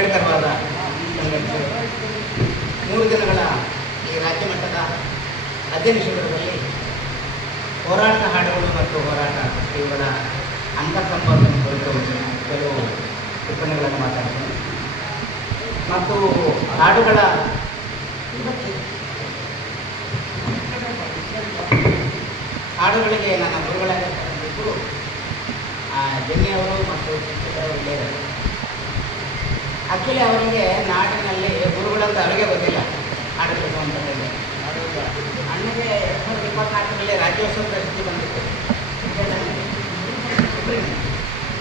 ಅಂಬೇಡ್ಕರ್ವಾದ ಸಂಘಟಿಸಿ 3 ದಿನಗಳ ಈ ರಾಜ್ಯ ಮಟ್ಟದ ಅಧ್ಯಯನ ಶಿಬಿರದಲ್ಲಿ ಹೋರಾಟ ಹಾಡುಗಳು ಮತ್ತು ಹೋರಾಟ ಇವುಗಳ ಅಂತರ್ಸಂಪರ್ಕ ಕುರಿತು ಕೆಲವು ಟಿಪ್ಪಣಿಗಳನ್ನು ಮಾತಾಡ್ತೀನಿ. ಮತ್ತು ಹಾಡುಗಳಿಗೆ ನನ್ನ ಗುರುಗಳಾಗಿದ್ದು ಜನ್ನಿಯವರು ಮತ್ತು ಇದ್ದಾರೆ. ಆ್ಯಕ್ಚುಲಿ ಅವರಿಗೆ ನಾಡಿನಲ್ಲಿ ಗುರುಗಳಂತ ಅವರಿಗೆ ಗೊತ್ತಿಲ್ಲ ಹಾಡಬೇಕು ಅಂತ ಹೇಳಿ. ಅಣ್ಣಗೆ 2024ರಲ್ಲಿ ರಾಜ್ಯೋತ್ಸವ ಪ್ರಶಸ್ತಿ ಬಂದಿತ್ತು.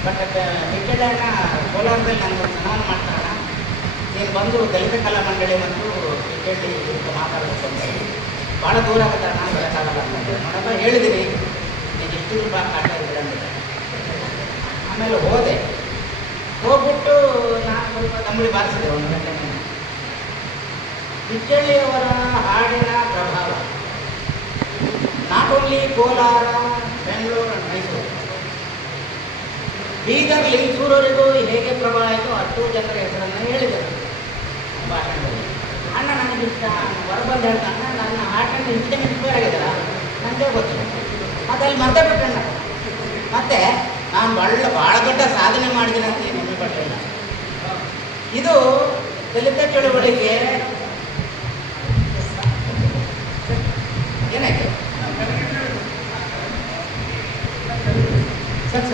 ಬಟ್ ನಿಖಿಲನ ಕೋಲಾರದಲ್ಲಿ ನನಗೊಂದು ಸನ್ಮಾನ ಮಾಡ್ತಾರ, ನೀನು ಬಂದು ದಲಿತ ಕಲಾ ಮಂಡಳಿ ಮತ್ತು ಕ್ರಿಕೆಟ್ ಮಾತಾಡಬೇಕು ಅಂತ ಹೇಳಿ. ಭಾಳ ದೂರ ಆಗುತ್ತೆ ನಾನು ಬರೋಕ್ಕಾಗಲ್ಲ ಅಂತಂದರೆ ನೋಡಪ್ಪ ಹೇಳಿದ್ದೀನಿ, ನೀನು ಇಷ್ಟು ರೂಪಾಯಿ ಕಾಟ ಇದ್ದಿರಂದಿಲ್ಲ. ಆಮೇಲೆ ಹೋಗ್ಬಿಟ್ಟು ನಾನು ಸ್ವಲ್ಪ ತಮಿಳು ಬಾರಿಸಿದೆ 1 ಗಂಟೆ ಮೇಲೆ. ಕಿಚ್ಚಳ್ಳಿಯವರ ಹಾಡಿನ ಪ್ರಭಾವ not only Kolar, Bengaluru and Mysuru, Bidar, ಲಿಂಗಸೂರವರೆಗೂ ಹೇಗೆ ಪ್ರಭಾವ ಆಯಿತು ಅಷ್ಟು ಜನರ ಹೆಸರನ್ನು ಹೇಳಿದರು ಭಾಷಣದಲ್ಲಿ. ಅಣ್ಣ ನನಗಿಷ್ಟ ಹೊರಬಂದು ಹೇಳ್ತಾನೆ, ನನ್ನ ಹಾಡನ್ನು ಇಷ್ಟೇ ಇನ್ಸ್ಪೈರ್ ಆಗಿದ್ದಾರ ನನಗೆ ಗೊತ್ತಿಲ್ಲ. ಮತ್ತು ಅಲ್ಲಿ ಮರ್ತೇ ಬಿಟ್ಟಣ್ಣ. ಮತ್ತು ನಾನು ಭಾಳ ದೊಡ್ಡ ಸಾಧನೆ ಮಾಡಿದ್ದೀನಿ ಅಂತ ಹೆಮ್ಮೆ ಪಟ್ಟಿಲ್ಲ. ಇದು ದಲಿತ ಚಳುವಳಿಗೆ ಏನಾಯ್ತು ಸರ್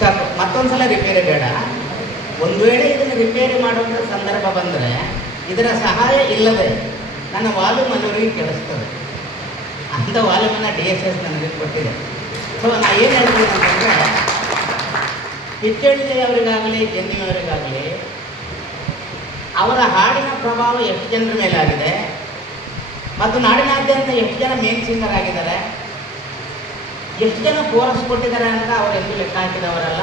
ಸಾಕು, ಮತ್ತೊಂದ್ಸಲ ರಿಪೇರಿ ಬೇಡ. ಒಂದು ವೇಳೆ ಇದನ್ನು ರಿಪೇರಿ ಮಾಡುವಂಥ ಸಂದರ್ಭ ಬಂದರೆ ಇದರ ಸಹಾಯ ಇಲ್ಲದೆ ನನ್ನ ವಾಲ್ಯೂಮ್ ಅನ್ನೋರಿಗೆ ಕೆಡಿಸ್ತದೆ. ಅಂಥ ವಾಲ್ಯೂಮನ್ನು DSS ನನಗೆ ಕೊಟ್ಟಿದೆ. ಸೊ ನಾನು ಏನು ಹೇಳ್ತೀನಿ ಅಂತಂದರೆ, ಕಿಚ್ಚಳ್ಳಿ ಅವರಿಗಾಗಲಿ ಜನ್ನಿಯವರಿಗಾಗಲಿ ಅವರ ಹಾಡಿನ ಪ್ರಭಾವ ಎಷ್ಟು ಜನರ ಮೇಲಾಗಿದೆ ಮತ್ತು ನಾಡಿನಾದ್ಯಂತ ಎಷ್ಟು ಜನ ಮೇನ್ ಸಿಂಗರ್ ಆಗಿದ್ದಾರೆ, ಎಷ್ಟು ಜನ ಕೋರಸ್ ಕೊಟ್ಟಿದ್ದಾರೆ ಅಂತ ಅವರೆಂದು ಲೆಕ್ಕ ಹಾಕಿದವರಲ್ಲ.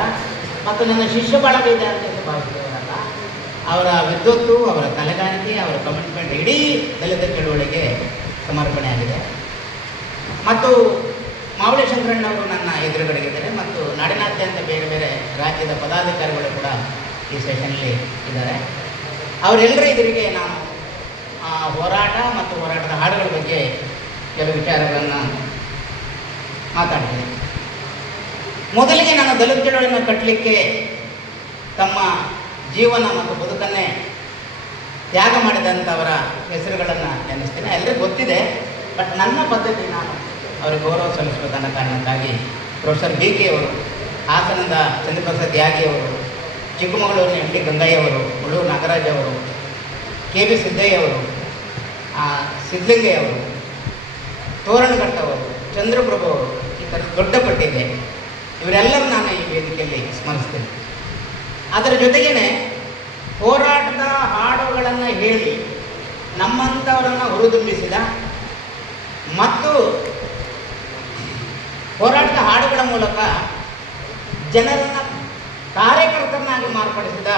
ಮತ್ತು ನನ್ನ ಶಿಷ್ಯ ಬಳಗ ಇದೆ ಅಂತ ಭಾವಿಸಿದವರಲ್ಲ. ಅವರ ವಿದ್ವತ್ತು, ಅವರ ಕಲೆಗಾರಿಕೆ, ಅವರ ಕಮಿಟ್ಮೆಂಟ್ ಇಡೀ ದಲಿತ ಚಳುವಳಿಗೆ ಸಮರ್ಪಣೆ ಆಗಿದೆ. ಮತ್ತು ಮಾವಳಿ ಶಂಕರಣ್ಣವರು ನನ್ನ ಎದುರುಗಡೆಗಿದ್ದಾರೆ ಮತ್ತು ನಾಡಿನಾದ್ಯಂತ ಬೇರೆ ಬೇರೆ ರಾಜ್ಯದ ಪದಾಧಿಕಾರಿಗಳು ಕೂಡ ಈ ಸೆಷನ್ನಲ್ಲಿ ಇದ್ದಾರೆ. ಅವರೆಲ್ಲರ ಎದುರಿಗೆ ನಾನು ಹೋರಾಟ ಮತ್ತು ಹೋರಾಟದ ಹಾಡುಗಳ ಬಗ್ಗೆ ಕೆಲವು ವಿಚಾರಗಳನ್ನು ಮಾತಾಡ್ತೀನಿ. ಮೊದಲಿಗೆ ನಾನು ದಲಿತ ಚಳುವಳಿಯನ್ನು ಕಟ್ಟಲಿಕ್ಕೆ ತಮ್ಮ ಜೀವನ ಮತ್ತು ಬದುಕನ್ನೇ ತ್ಯಾಗ ಮಾಡಿದಂಥವರ ಹೆಸರುಗಳನ್ನು ನೆನೆಸ್ತೀನಿ. ಎಲ್ಲರಿಗೂ ಗೊತ್ತಿದೆ, ಬಟ್ ನನ್ನ ಪದ್ಧತಿ ನಾನು ಅವರಿಗೆ ಗೌರವ ಸಲ್ಲಿಸಬೇಕನ್ನ ಕಾರಣಕ್ಕಾಗಿ ಪ್ರೊಫೆಸರ್ BK ಅವರು, ಹಾಸನದ ಚಂದ್ರಪ್ರಸಾದ್ ತ್ಯಾಗಿ ಅವರು, ಚಿಕ್ಕಮಗಳೂರಿನ MD ಗಂಗಯ್ಯವರು, ಮುಳ್ಳೂರು ನಾಗರಾಜ್ ಅವರು, KB ಸಿದ್ದಯ್ಯ ಅವರು, ಸಿದ್ಧಲಿಂಗಯ್ಯ ಅವರು, ತೋರಣಘಟ್ಟವರು, ಚಂದ್ರಪ್ರಭು ಅವರು, ಈ ಥರ ದೊಡ್ಡ ಪಟ್ಟಿದೆ. ಇವರೆಲ್ಲರೂ ನಾನು ಈ ವೇದಿಕೆಯಲ್ಲಿ ಸ್ಮರಿಸ್ತೇನೆ. ಅದರ ಜೊತೆಗೇ ಹೋರಾಟದ ಹಾಡುಗಳನ್ನು ಹೇಳಿ ನಮ್ಮಂಥವರನ್ನು ಹುರಿದುಂಬಿಸಿದ ಮತ್ತು ಹೋರಾಟದ ಹಾಡುಗಳ ಮೂಲಕ ಜನರನ್ನು ಕಾರ್ಯಕರ್ತರನ್ನಾಗಿ ಮಾರ್ಪಡಿಸಿದ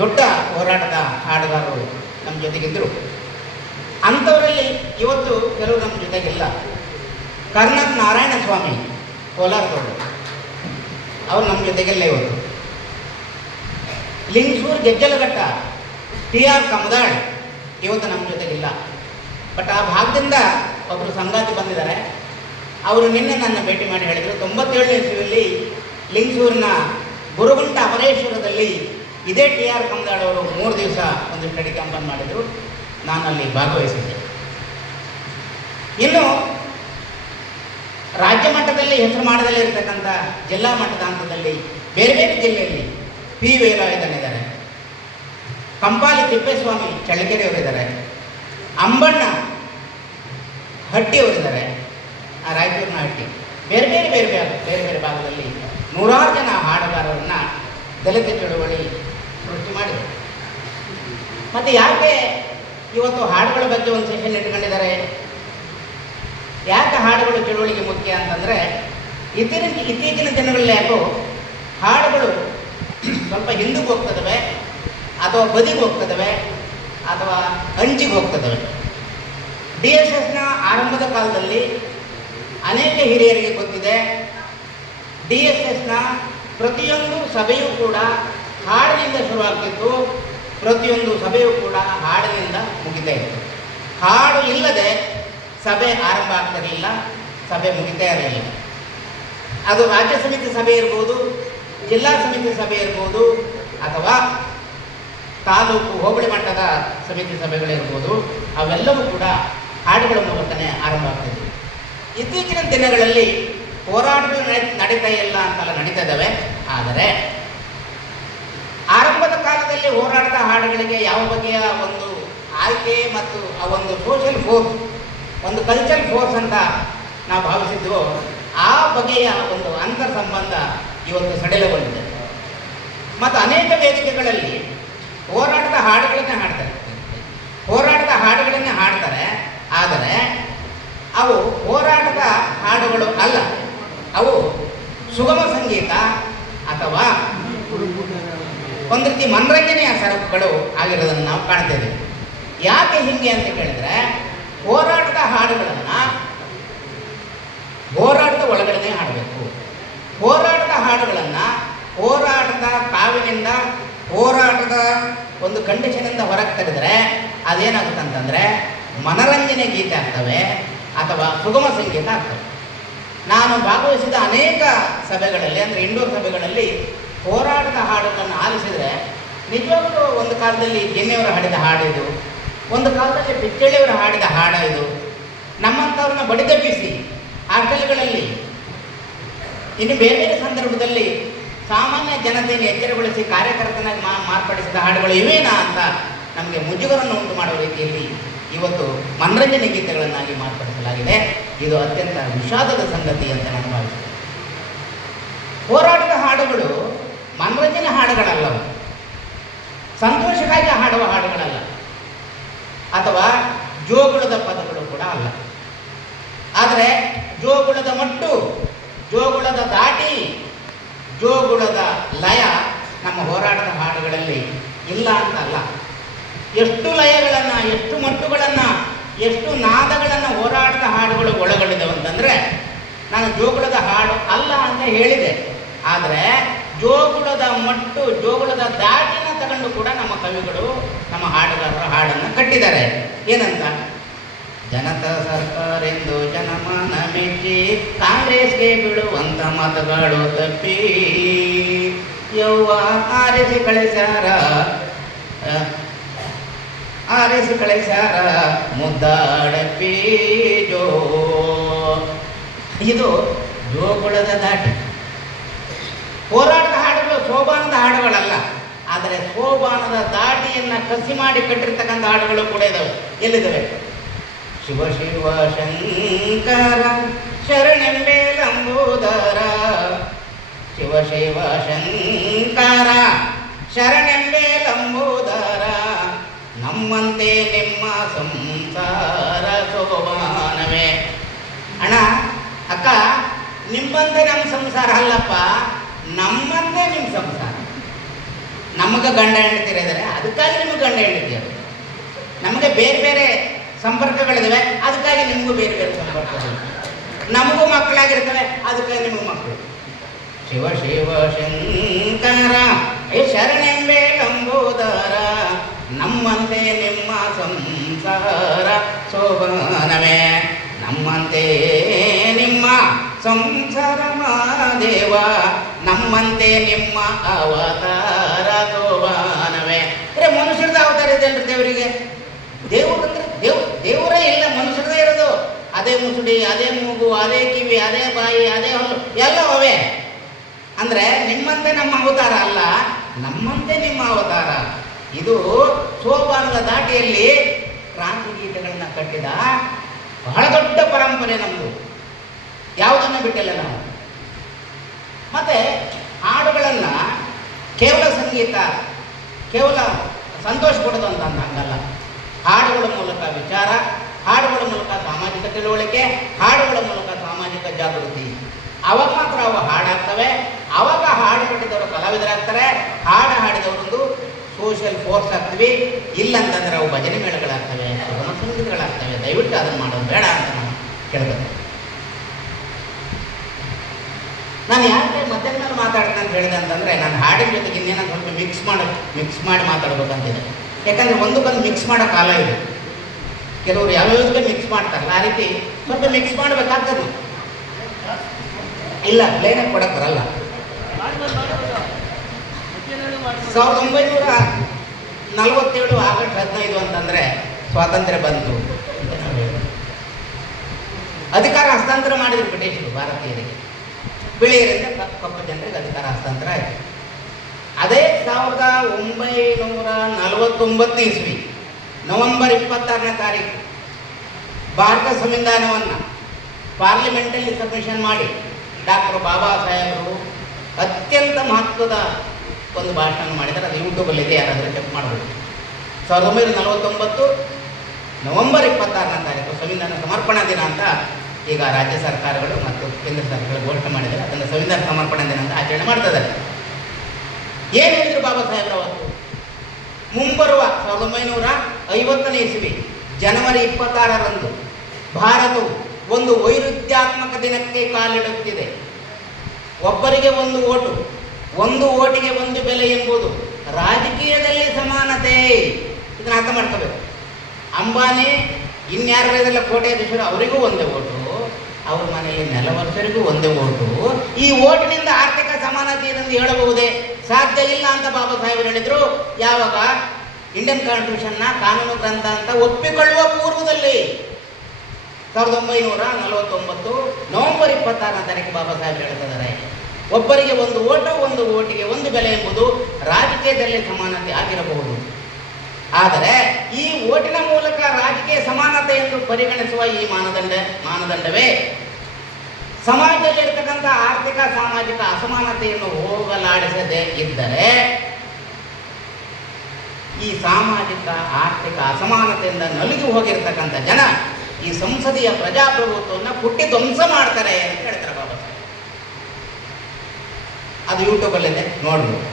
ದೊಡ್ಡ ಹೋರಾಟದ ಹಾಡುಗಾರರು ನಮ್ಮ ಜೊತೆಗಿದ್ದರು. ಅಂಥವರಲ್ಲಿ ಇವತ್ತು ಕೆಲವು ನಮ್ಮ ಜೊತೆಗಿಲ್ಲ. ಕರ್ನಲ್ ನಾರಾಯಣ ಸ್ವಾಮಿ ಕೋಲಾರದವರು, ಅವರು ನಮ್ಮ ಜೊತೆಗೆಲ್ಲ ಇವತ್ತು. ಲಿಂಗಸೂರು ಗೆಜ್ಜಲಘಟ್ಟ TR ಕಮದಾಳ್ ಇವತ್ತು ನಮ್ಮ ಜೊತೆಗಿಲ್ಲ. ಬಟ್ ಆ ಭಾಗದಿಂದ ಒಬ್ಬರು ಸಂಗಾತಿ ಬಂದಿದ್ದಾರೆ. ಅವರು ನಿನ್ನೆ ನನ್ನ ಭೇಟಿ ಮಾಡಿ ಹೇಳಿದರು, 97ನೇ ಇಸವಿಯಲ್ಲಿ ಲಿಂಗಸೂರಿನ ಗುರುಗುಂಟ ಅಮರೇಶ್ವರದಲ್ಲಿ ಇದೇ TR ಕಮದಾಳ್ ಅವರು 3 ದಿವಸ ಒಂದು ಸ್ಟಡಿ ಕ್ಯಾಂಪನ್ನು ಮಾಡಿದರು. ನಾನು ಅಲ್ಲಿ ಭಾಗವಹಿಸಿದ್ದೆ. ಇನ್ನು ರಾಜ್ಯ ಮಟ್ಟದಲ್ಲಿ ಹೆಸರು ಮಾಡದಲ್ಲೇ ಇರತಕ್ಕಂಥ ಜಿಲ್ಲಾ ಮಟ್ಟದ ಹಂತದಲ್ಲಿ ಬೇರೆ ಬೇರೆ ಜಿಲ್ಲೆಯಲ್ಲಿ P ವೇಲಾಯುಧನಿದ್ದಾರೆ, ಕಂಪಾಲಿ ತಿಪ್ಪೇಸ್ವಾಮಿ ಚಳ್ಳಕೆರೆಯವರಿದ್ದಾರೆ, ಅಂಬಣ್ಣ ಹಟ್ಟಿಯವರಿದ್ದಾರೆ, ರಾಯಚೂರಿನ ಹಟ್ಟಿ, ಬೇರೆ ಬೇರೆ ಭಾಗದಲ್ಲಿ ನೂರಾರು ಜನ ಹಾಡುಗಾರರನ್ನು ದಲಿತ ಚಳುವಳಿ ಸೃಷ್ಟಿ ಮಾಡಿದೆ. ಮತ್ತು ಯಾಕೆ ಇವತ್ತು ಹಾಡುಗಳ ಬಗ್ಗೆ ಒಂದು ಸೆಷನ್ ಇಟ್ಕೊಂಡಿದ್ದಾರೆ, ಯಾಕೆ ಹಾಡುಗಳು ಚಳುವಳಿಗೆ ಮುಖ್ಯ ಅಂತಂದರೆ, ಇತ್ತೀಚಿನ ದಿನಗಳಲ್ಲಿ ಯಾಕೋ ಹಾಡುಗಳು ಸ್ವಲ್ಪ ಹಿಂದಕ್ಕೆ ಹೋಗ್ತದವೆ, ಅಥವಾ ಬದಿಗೆ ಹೋಗ್ತದವೆ, ಅಥವಾ ಅಂಚಿಗೆ ಹೋಗ್ತದವೆ. DSSನ ಆರಂಭದ ಕಾಲದಲ್ಲಿ ಅನೇಕ ಹಿರಿಯರಿಗೆ ಗೊತ್ತಿದೆ, DSSನ ಪ್ರತಿಯೊಂದು ಸಭೆಯೂ ಕೂಡ ಹಾಡಿನಿಂದ ಶುರುವಾಗ್ತಿತ್ತು, ಪ್ರತಿಯೊಂದು ಸಭೆಯೂ ಕೂಡ ಹಾಡಿನಿಂದ ಮುಗಿತಾ ಇತ್ತು. ಹಾಡು ಇಲ್ಲದೆ ಸಭೆ ಆರಂಭ ಆಗ್ತಿರಲಿಲ್ಲ, ಸಭೆ ಮುಗಿತಾ ಇರಲಿಲ್ಲ. ಅದು ರಾಜ್ಯ ಸಮಿತಿ ಸಭೆ ಇರ್ಬೋದು, ಜಿಲ್ಲಾ ಸಮಿತಿ ಸಭೆ ಇರ್ಬೋದು, ಅಥವಾ ತಾಲೂಕು ಹೋಬಳಿ ಮಟ್ಟದ ಸಮಿತಿ ಸಭೆಗಳಿರ್ಬೋದು, ಅವೆಲ್ಲವೂ ಕೂಡ ಹಾಡುಗಳ ಮೂಲಕನೇ ಆರಂಭ ಆಗ್ತಿದ್ವು. ಇತ್ತೀಚಿನ ದಿನಗಳಲ್ಲಿ ಹೋರಾಟಗಳು ನಡೀತಾ ಇಲ್ಲ ಅಂತಲ್ಲ, ನಡೀತಾ ಇದ್ದಾವೆ. ಆದರೆ ಆರಂಭದ ಕಾಲದಲ್ಲಿ ಹೋರಾಟದ ಹಾಡುಗಳಿಗೆ ಯಾವ ಬಗೆಯ ಒಂದು ಆಯ್ಕೆ ಮತ್ತು ಆ ಒಂದು ಸೋಷಿಯಲ್ ಫೋರ್ಸ್, ಒಂದು ಕಲ್ಚರಲ್ ಫೋರ್ಸ್ ಅಂತ ನಾವು ಭಾವಿಸಿದ್ವೋ, ಆ ಬಗೆಯ ಒಂದು ಅಂತರ್ ಸಂಬಂಧ ಇವತ್ತು ಸಡಿಲಗೊಂಡಿದೆ. ಮತ್ತು ಅನೇಕ ವೇದಿಕೆಗಳಲ್ಲಿ ಹೋರಾಟದ ಹಾಡುಗಳನ್ನೇ ಹಾಡ್ತಾರೆ. ಆದರೆ ಅವು ಹೋರಾಟದ ಹಾಡುಗಳು ಅಲ್ಲ, ಅವು ಸುಗಮ ಸಂಗೀತ ಅಥವಾ ಒಂದು ರೀತಿ ಮನರಂಜನೆಯ ಸರಕುಗಳು ಆಗಿರೋದನ್ನು ನಾವು ಕಾಣ್ತೇವೆ. ಯಾಕೆ ಹೀಗೆ ಅಂತ ಕೇಳಿದ್ರೆ, ಹೋರಾಟದ ಹಾಡುಗಳನ್ನು ಹೋರಾಟದ ಒಳಗಡೆ ಹಾಡಬೇಕು. ಹೋರಾಟದ ಹಾಡುಗಳನ್ನು ಹೋರಾಟದ ಕಾವಿನಿಂದ, ಹೋರಾಟದ ಒಂದು ಕಂಡೀಷನಿಂದ ಹೊರಗೆ ತೆಗೆದ್ರೆ ಅದೇನಾಗುತ್ತೆ ಅಂತಂದರೆ ಮನರಂಜನೆ ಗೀತೆ ಆಗ್ತವೆ ಅಥವಾ ಸುಗಮ ಸಂಗೀತ ಆಗ್ತವೆ. ನಾನು ಭಾಗವಹಿಸಿದ ಅನೇಕ ಸಭೆಗಳಲ್ಲಿ, ಅಂದರೆ ಇಂಡೋರ್ ಸಭೆಗಳಲ್ಲಿ ಹೋರಾಟದ ಹಾಡುಗಳನ್ನು ಆಲಿಸಿದರೆ ನಿಜವಾಗ್ಲೂ ಒಂದು ಕಾಲದಲ್ಲಿ ಗೆನ್ನೆಯವರು ಹಾಡಿದ ಹಾಡಿದು, ಒಂದು ಕಾಲದಲ್ಲಿ ಪಿಚ್ಚಳ್ಳಿಯವರು ಹಾಡಿದ ಹಾಡ ಇದು. ನಮ್ಮಂಥವ್ರನ್ನ ಬಡಿದೆಬ್ಬಿಸಿ ಹಾಸ್ಟೆಲ್ಗಳಲ್ಲಿ, ಇನ್ನು ಬೇರೆ ಬೇರೆ ಸಂದರ್ಭದಲ್ಲಿ ಸಾಮಾನ್ಯ ಜನತೆಯನ್ನು ಎಚ್ಚರಗೊಳಿಸಿ ಕಾರ್ಯಕರ್ತನಾಗಿ ಮಾರ್ಪಡಿಸಿದ ಹಾಡುಗಳು ಇವೇನಾ ಅಂತ ನಮಗೆ ಮುಜುಗರನ್ನು ಉಂಟು ಮಾಡುವ ರೀತಿಯಲ್ಲಿ ಇವತ್ತು ಮನರಂಜನೆ ಗೀತೆಗಳನ್ನಾಗಿ ಮಾರ್ಪಡಿಸಲಾಗಿದೆ. ಇದು ಅತ್ಯಂತ ವಿಷಾದದ ಸಂಗತಿ ಅಂತ ನಾನು ಭಾವಿಸ್ತೇನೆ. ಹೋರಾಟದ ಹಾಡುಗಳು ಮನರಂಜನೆ ಹಾಡುಗಳಲ್ಲವು, ಸಂತೋಷಕ್ಕಾಗಿ ಹಾಡುವ ಹಾಡುಗಳಲ್ಲ, ಅಥವಾ ಜೋಗುಳದ ಪದಗಳು ಕೂಡ ಅಲ್ಲ. ಆದರೆ ಜೋಗುಳದ ಮಟ್ಟು, ಜೋಗುಳದ ದಾಟಿ, ಜೋಗುಳದ ಲಯ ನಮ್ಮ ಹೋರಾಟದ ಹಾಡುಗಳಲ್ಲಿ ಇಲ್ಲ ಅಂತ ಅಲ್ಲ. ಎಷ್ಟು ಲಯಗಳನ್ನು, ಎಷ್ಟು ಮಟ್ಟುಗಳನ್ನು, ಎಷ್ಟು ನಾದಗಳನ್ನು ಹೋರಾಟದ ಹಾಡುಗಳು ಒಳಗೊಂಡಿದ್ದವು ಅಂತಂದರೆ, ನಾನು ಜೋಗುಳದ ಹಾಡು ಅಲ್ಲ ಅಂತ ಹೇಳಿದೆ. ಆದರೆ ಜೋಗುಳದ ಮಟ್ಟು, ಜೋಗುಳದ ದಾಟಿನ ತಗೊಂಡು ಕೂಡ ನಮ್ಮ ಕವಿಗಳು, ನಮ್ಮ ಹಾಡುಗಾರರು ಹಾಡನ್ನು ಕಟ್ಟಿದ್ದಾರೆ. ಏನಂತ? ಜನತಾ ಸರ್ಕಾರ ಎಂದು ಜನಮನ ಮೆಚ್ಚಿ ಕಾಂಗ್ರೆಸ್ಗೆ ಬಿಡುವಂತ ಮತಗಳು ತಪ್ಪಿ ಯವ್ವ ಆರಿಸಿ ಕಳಿಸ್ಯಾರ ಮುದ್ದಾಡಪ್ಪಿ ಜೋ. ಇದು ಜೋಗುಳದ ದಾಟಿ. ಹೋರಾಟದ ಹಾಡುಗಳು ಸೋಬಾನದ ಹಾಡುಗಳಲ್ಲ, ಆದರೆ ಸೋಬಾನದ ದಾಟಿಯನ್ನು ಕಸಿ ಮಾಡಿ ಕಟ್ಟಿರ್ತಕ್ಕಂಥ ಹಾಡುಗಳು ಕೂಡ ಇದ್ದಾವೆ. ಎಲ್ಲಿದ್ದಾವೆ? ಶಿವ ಶಿವ ಶಂಕರ ಶರಣೆಂಬೆ ಲಂಬೋದರ, ಶಿವ ಶಿವ ಶಂಕರ ಶರಣೆಂಬೆ ಲಂಬೋದರ, ನಮ್ಮಂತೆ ನಿಮ್ಮ ಸಂಸಾರ ಸೋಬಾನವೇ. ಅಣ್ಣ, ಅಕ್ಕ, ನಿಮ್ಮಂತೆ ನಮ್ಮ ಸಂಸಾರ ಅಲ್ಲಪ್ಪ, ನಮ್ಮಂತೆ ನಿಮ್ಮ ಸಂಸಾರ. ನಮಗೆ ಗಂಡ ಹೆಂಡತಿರಿದ್ದಾರೆ, ಅದಕ್ಕಾಗಿ ನಿಮಗೆ ಗಂಡ ಹೆಂಡತಿಯರು. ನಮಗೆ ಬೇರೆ ಬೇರೆ ಸಂಪರ್ಕಗಳಿದ್ದಾವೆ, ಅದಕ್ಕಾಗಿ ನಿಮಗೂ ಬೇರೆ ಬೇರೆ ಸಂಪರ್ಕಗಳು. ನಮಗೂ ಮಕ್ಕಳಾಗಿರ್ತವೆ, ಅದಕ್ಕಾಗಿ ನಿಮಗೂ ಮಕ್ಕಳು. ಶಿವ ಶಿವ ಶಂಕರ ಶರಣೆಂಬೆ ಲಂಬೋದರ, ನಮ್ಮಂತೆ ನಿಮ್ಮ ಸಂಸಾರ ಶೋಭನವೇ. ನಮ್ಮಂತೆ ನಿಮ್ಮ ಸಂಸಾರ ಮಾದೇವ, ನಮ್ಮಂತೆ ನಿಮ್ಮ ಅವತಾರ ಶೋಭನವೇ. ಮನುಷ್ಯರದ ಅವತಾರ ಇದೆ ಅಲ್ರಿ ದೇವರಿಗೆ. ದೇವರು ಅಂದ್ರೆ ದೇವರೇ ಇಲ್ಲ, ಮನುಷ್ಯರದೇ ಇರೋದು. ಅದೇ ಮುಸುಡಿ, ಅದೇ ಮೂಗು, ಅದೇ ಕಿವಿ, ಅದೇ ಬಾಯಿ, ಅದೇ ಹಲ್ಲು, ಎಲ್ಲ ಅವೇ. ಅಂದರೆ ನಿಮ್ಮಂತೆ ನಮ್ಮ ಅವತಾರ ಅಲ್ಲ, ನಮ್ಮಂತೆ ನಿಮ್ಮ ಅವತಾರ. ಇದು ಸೋಪಾನದ ದಾಟಿಯಲ್ಲಿ ಕ್ರಾಂತಿ ಗೀತೆಗಳನ್ನ ಕಟ್ಟಿದ ಬಹಳ ದೊಡ್ಡ ಪರಂಪರೆ ನಮ್ಮದು. ಯಾವುದನ್ನು ಬಿಟ್ಟಿಲ್ಲ ನಾವು. ಮತ್ತು ಹಾಡುಗಳನ್ನು ಕೇವಲ ಸಂಗೀತ, ಕೇವಲ ಸಂತೋಷ ಕೊಡೋದು ಅಂತ ಹಂಗಲ್ಲ. ಹಾಡುಗಳ ಮೂಲಕ ವಿಚಾರ, ಹಾಡುಗಳ ಮೂಲಕ ಸಾಮಾಜಿಕ ತಿಳುವಳಿಕೆ, ಹಾಡುಗಳ ಮೂಲಕ ಸಾಮಾಜಿಕ ಜಾಗೃತಿ. ಅವಾಗ ಮಾತ್ರ ಅವು ಹಾಡಾಗ್ತವೆ. ಅವಾಗ ಹಾಡು ಕಟ್ಟಿದವರು ಕಲಾವಿದರಾಗ್ತಾರೆ, ಹಾಡು ಹಾಡಿದವರೊಂದು ಸೋಷಿಯಲ್ ಫೋರ್ಸ್ ಆಗ್ತೀವಿ. ಇಲ್ಲಂತಂದರೆ ಅವು ಭಜನೆ ಮೇಳಗಳಾಗ್ತವೆ, ಸುಗಮ ಸಂಗೀತಗಳಾಗ್ತವೆ. ದಯವಿಟ್ಟು ಅದನ್ನು ಮಾಡೋದು ಬೇಡ ಅಂತ ನಾನು ಕೇಳ್ತೇನೆ. ನಾನು ಯಾಕೆ ಮಧ್ಯಾಹ್ನ ಮೇಲೆ ಮಾತಾಡ್ತಾನೆ ಅಂತ ಹೇಳಿದೆ ಅಂತಂದರೆ ನಾನು ಹಾಡಿನ ಜೊತೆಗೆ ಇನ್ನೇನೋ ಸ್ವಲ್ಪ ಮಿಕ್ಸ್ ಮಾಡಿ ಮಾತಾಡ್ಬೇಕಂತಿದೆ. ಯಾಕಂದರೆ ಒಂದಕ್ಕೊಂದು ಮಿಕ್ಸ್ ಮಾಡೋ ಕಾಲ ಇದೆ. ಕೆಲವರು ಯಾವ್ಯಾವುದಕ್ಕೆ ಮಿಕ್ಸ್ ಮಾಡ್ತಾರಲ್ಲ ಆ ರೀತಿ ಸ್ವಲ್ಪ ಮಿಕ್ಸ್ ಮಾಡಬೇಕಾಗ್ತದೆ. ಇಲ್ಲ ಪ್ಲೇನಾಗಿ ಕೊಡಕ್ಕೆ ಬರಲ್ಲ. 1947 ಆಗಸ್ಟ್ 15 ಅಂತಂದರೆ ಸ್ವಾತಂತ್ರ್ಯ ಬಂತು. ಅಧಿಕಾರ ಹಸ್ತಾಂತರ ಮಾಡಿದ್ರು ಬ್ರಿಟಿಷರು ಭಾರತೀಯರಿಗೆ, ಬಿಳಿಯರಿಂದ ಕಪ್ಪು ಜನರಿಗೆ ಅಧಿಕಾರ ಹಸ್ತಾಂತರ ಆಯಿತು. ಅದೇ 1949 ಇಸ್ವಿ ನವೆಂಬರ್ 26ನೇ ತಾರೀಕು ಭಾರತ ಸಂವಿಧಾನವನ್ನು ಪಾರ್ಲಿಮೆಂಟಲ್ಲಿ ಸಬ್ಮಿಷನ್ ಮಾಡಿ ಡಾಕ್ಟರ್ ಬಾಬಾ ಸಾಹೇಬರು ಅತ್ಯಂತ ಮಹತ್ವದ ಒಂದು ಭಾಷಣ ಮಾಡಿದ್ದಾರೆ. ಅದು ಯೂಟ್ಯೂಬಲ್ಲಿದೆ, ಯಾರಾದರೂ ಚೆಕ್ ಮಾಡಬಹುದು. 1949 ನವೆಂಬರ್ 26ನೇ ತಾರೀಕು ಸಂವಿಧಾನ ಸಮರ್ಪಣಾ ದಿನ ಅಂತ ಈಗ ರಾಜ್ಯ ಸರ್ಕಾರಗಳು ಮತ್ತು ಕೇಂದ್ರ ಸರ್ಕಾರಗಳು ಘೋಷಣೆ ಮಾಡಿದ್ದಾರೆ. ಅದನ್ನು ಸಂವಿಧಾನ ಸಮರ್ಪಣಾ ದಿನ ಅಂತ ಆಚರಣೆ ಮಾಡ್ತಾ ಇದ್ದಾರೆ. ಏನು ಹೇಳಿದರು ಬಾಬಾ ಸಾಹೇಬ್ರು ಅವತ್ತು? ಮುಂಬರುವ 1950ನೇ ಇಸ್ವಿ ಜನವರಿ 26ರಂದು ಭಾರತವು ಒಂದು ವೈರುಧ್ಯಾತ್ಮಕ ದಿನಕ್ಕೆ ಕಾಲಿಡುತ್ತಿದೆ. ಒಬ್ಬರಿಗೆ ಒಂದು ಓಟು, ಒಂದು ಓಟಿಗೆ ಒಂದು ಬೆಲೆ ಎಂಬುದು ರಾಜಕೀಯದಲ್ಲಿ ಸಮಾನತೆ. ಇದನ್ನು ಅರ್ಥ ಮಾಡ್ಕೋಬೇಕು. ಅಂಬಾನಿ ಇನ್ಯಾರದೆಲ್ಲ ಕೋಟ್ಯಾಧೀಶರು ಅವರಿಗೂ ಒಂದೇ ಓಟು, ಅವ್ರ ಮನೆಯಲ್ಲಿ ನೆಲವರ್ಷರಿಗೂ ಒಂದೇ ಓಟು. ಈ ಓಟಿನಿಂದ ಆರ್ಥಿಕ ಸಮಾನತೆ ಇದನ್ನು ಹೇಳಬಹುದೇ? ಸಾಧ್ಯ ಇಲ್ಲ ಅಂತ ಬಾಬಾ ಸಾಹೇಬರು ಹೇಳಿದರು. ಯಾವಾಗ? ಇಂಡಿಯನ್ ಕಾನ್ಸ್ಟಿಟ್ಯೂಷನ್ನ ಕಾನೂನು ಗ್ರಂಥ ಅಂತ ಒಪ್ಪಿಕೊಳ್ಳುವ ಪೂರ್ವದಲ್ಲಿ 1949 ನವೆಂಬರ್ 26ನೇ ತಾರೀಕು ಬಾಬಾ ಸಾಹೇಬರು ಹೇಳ್ತಿದ್ದಾರೆ, ಒಬ್ಬರಿಗೆ ಒಂದು ಓಟು, ಒಂದು ಓಟಿಗೆ ಒಂದು ಬೆಲೆ ಎಂಬುದು ರಾಜಕೀಯದಲ್ಲಿ ಸಮಾನತೆ ಆಗಿರಬಹುದು. ಆದರೆ ಈ ಓಟಿನ ಮೂಲಕ ರಾಜಕೀಯ ಸಮಾನತೆ ಎಂದು ಪರಿಗಣಿಸುವ ಈ ಮಾನದಂಡವೇ ಸಮಾಜದಲ್ಲಿರ್ತಕ್ಕಂಥ ಆರ್ಥಿಕ ಸಾಮಾಜಿಕ ಅಸಮಾನತೆಯನ್ನು ಹೋಗಲಾಡಿಸದೇ ಇದ್ದರೆ ಈ ಸಾಮಾಜಿಕ ಆರ್ಥಿಕ ಅಸಮಾನತೆಯಿಂದ ನಲುಗಿ ಹೋಗಿರ್ತಕ್ಕಂಥ ಜನ ಈ ಸಂಸದೀಯ ಪ್ರಜಾಪ್ರಭುತ್ವವನ್ನು ಹುಟ್ಟಿ ಧ್ವಂಸ ಮಾಡ್ತಾರೆ ಅಂತ ಹೇಳ್ತಾರೆ ಬಾಬಾ ಸಾಹೇಬ್. ಅದು ಯೂಟ್ಯೂಬಲ್ಲಿದೆ, ನೋಡ್ಬೋದು.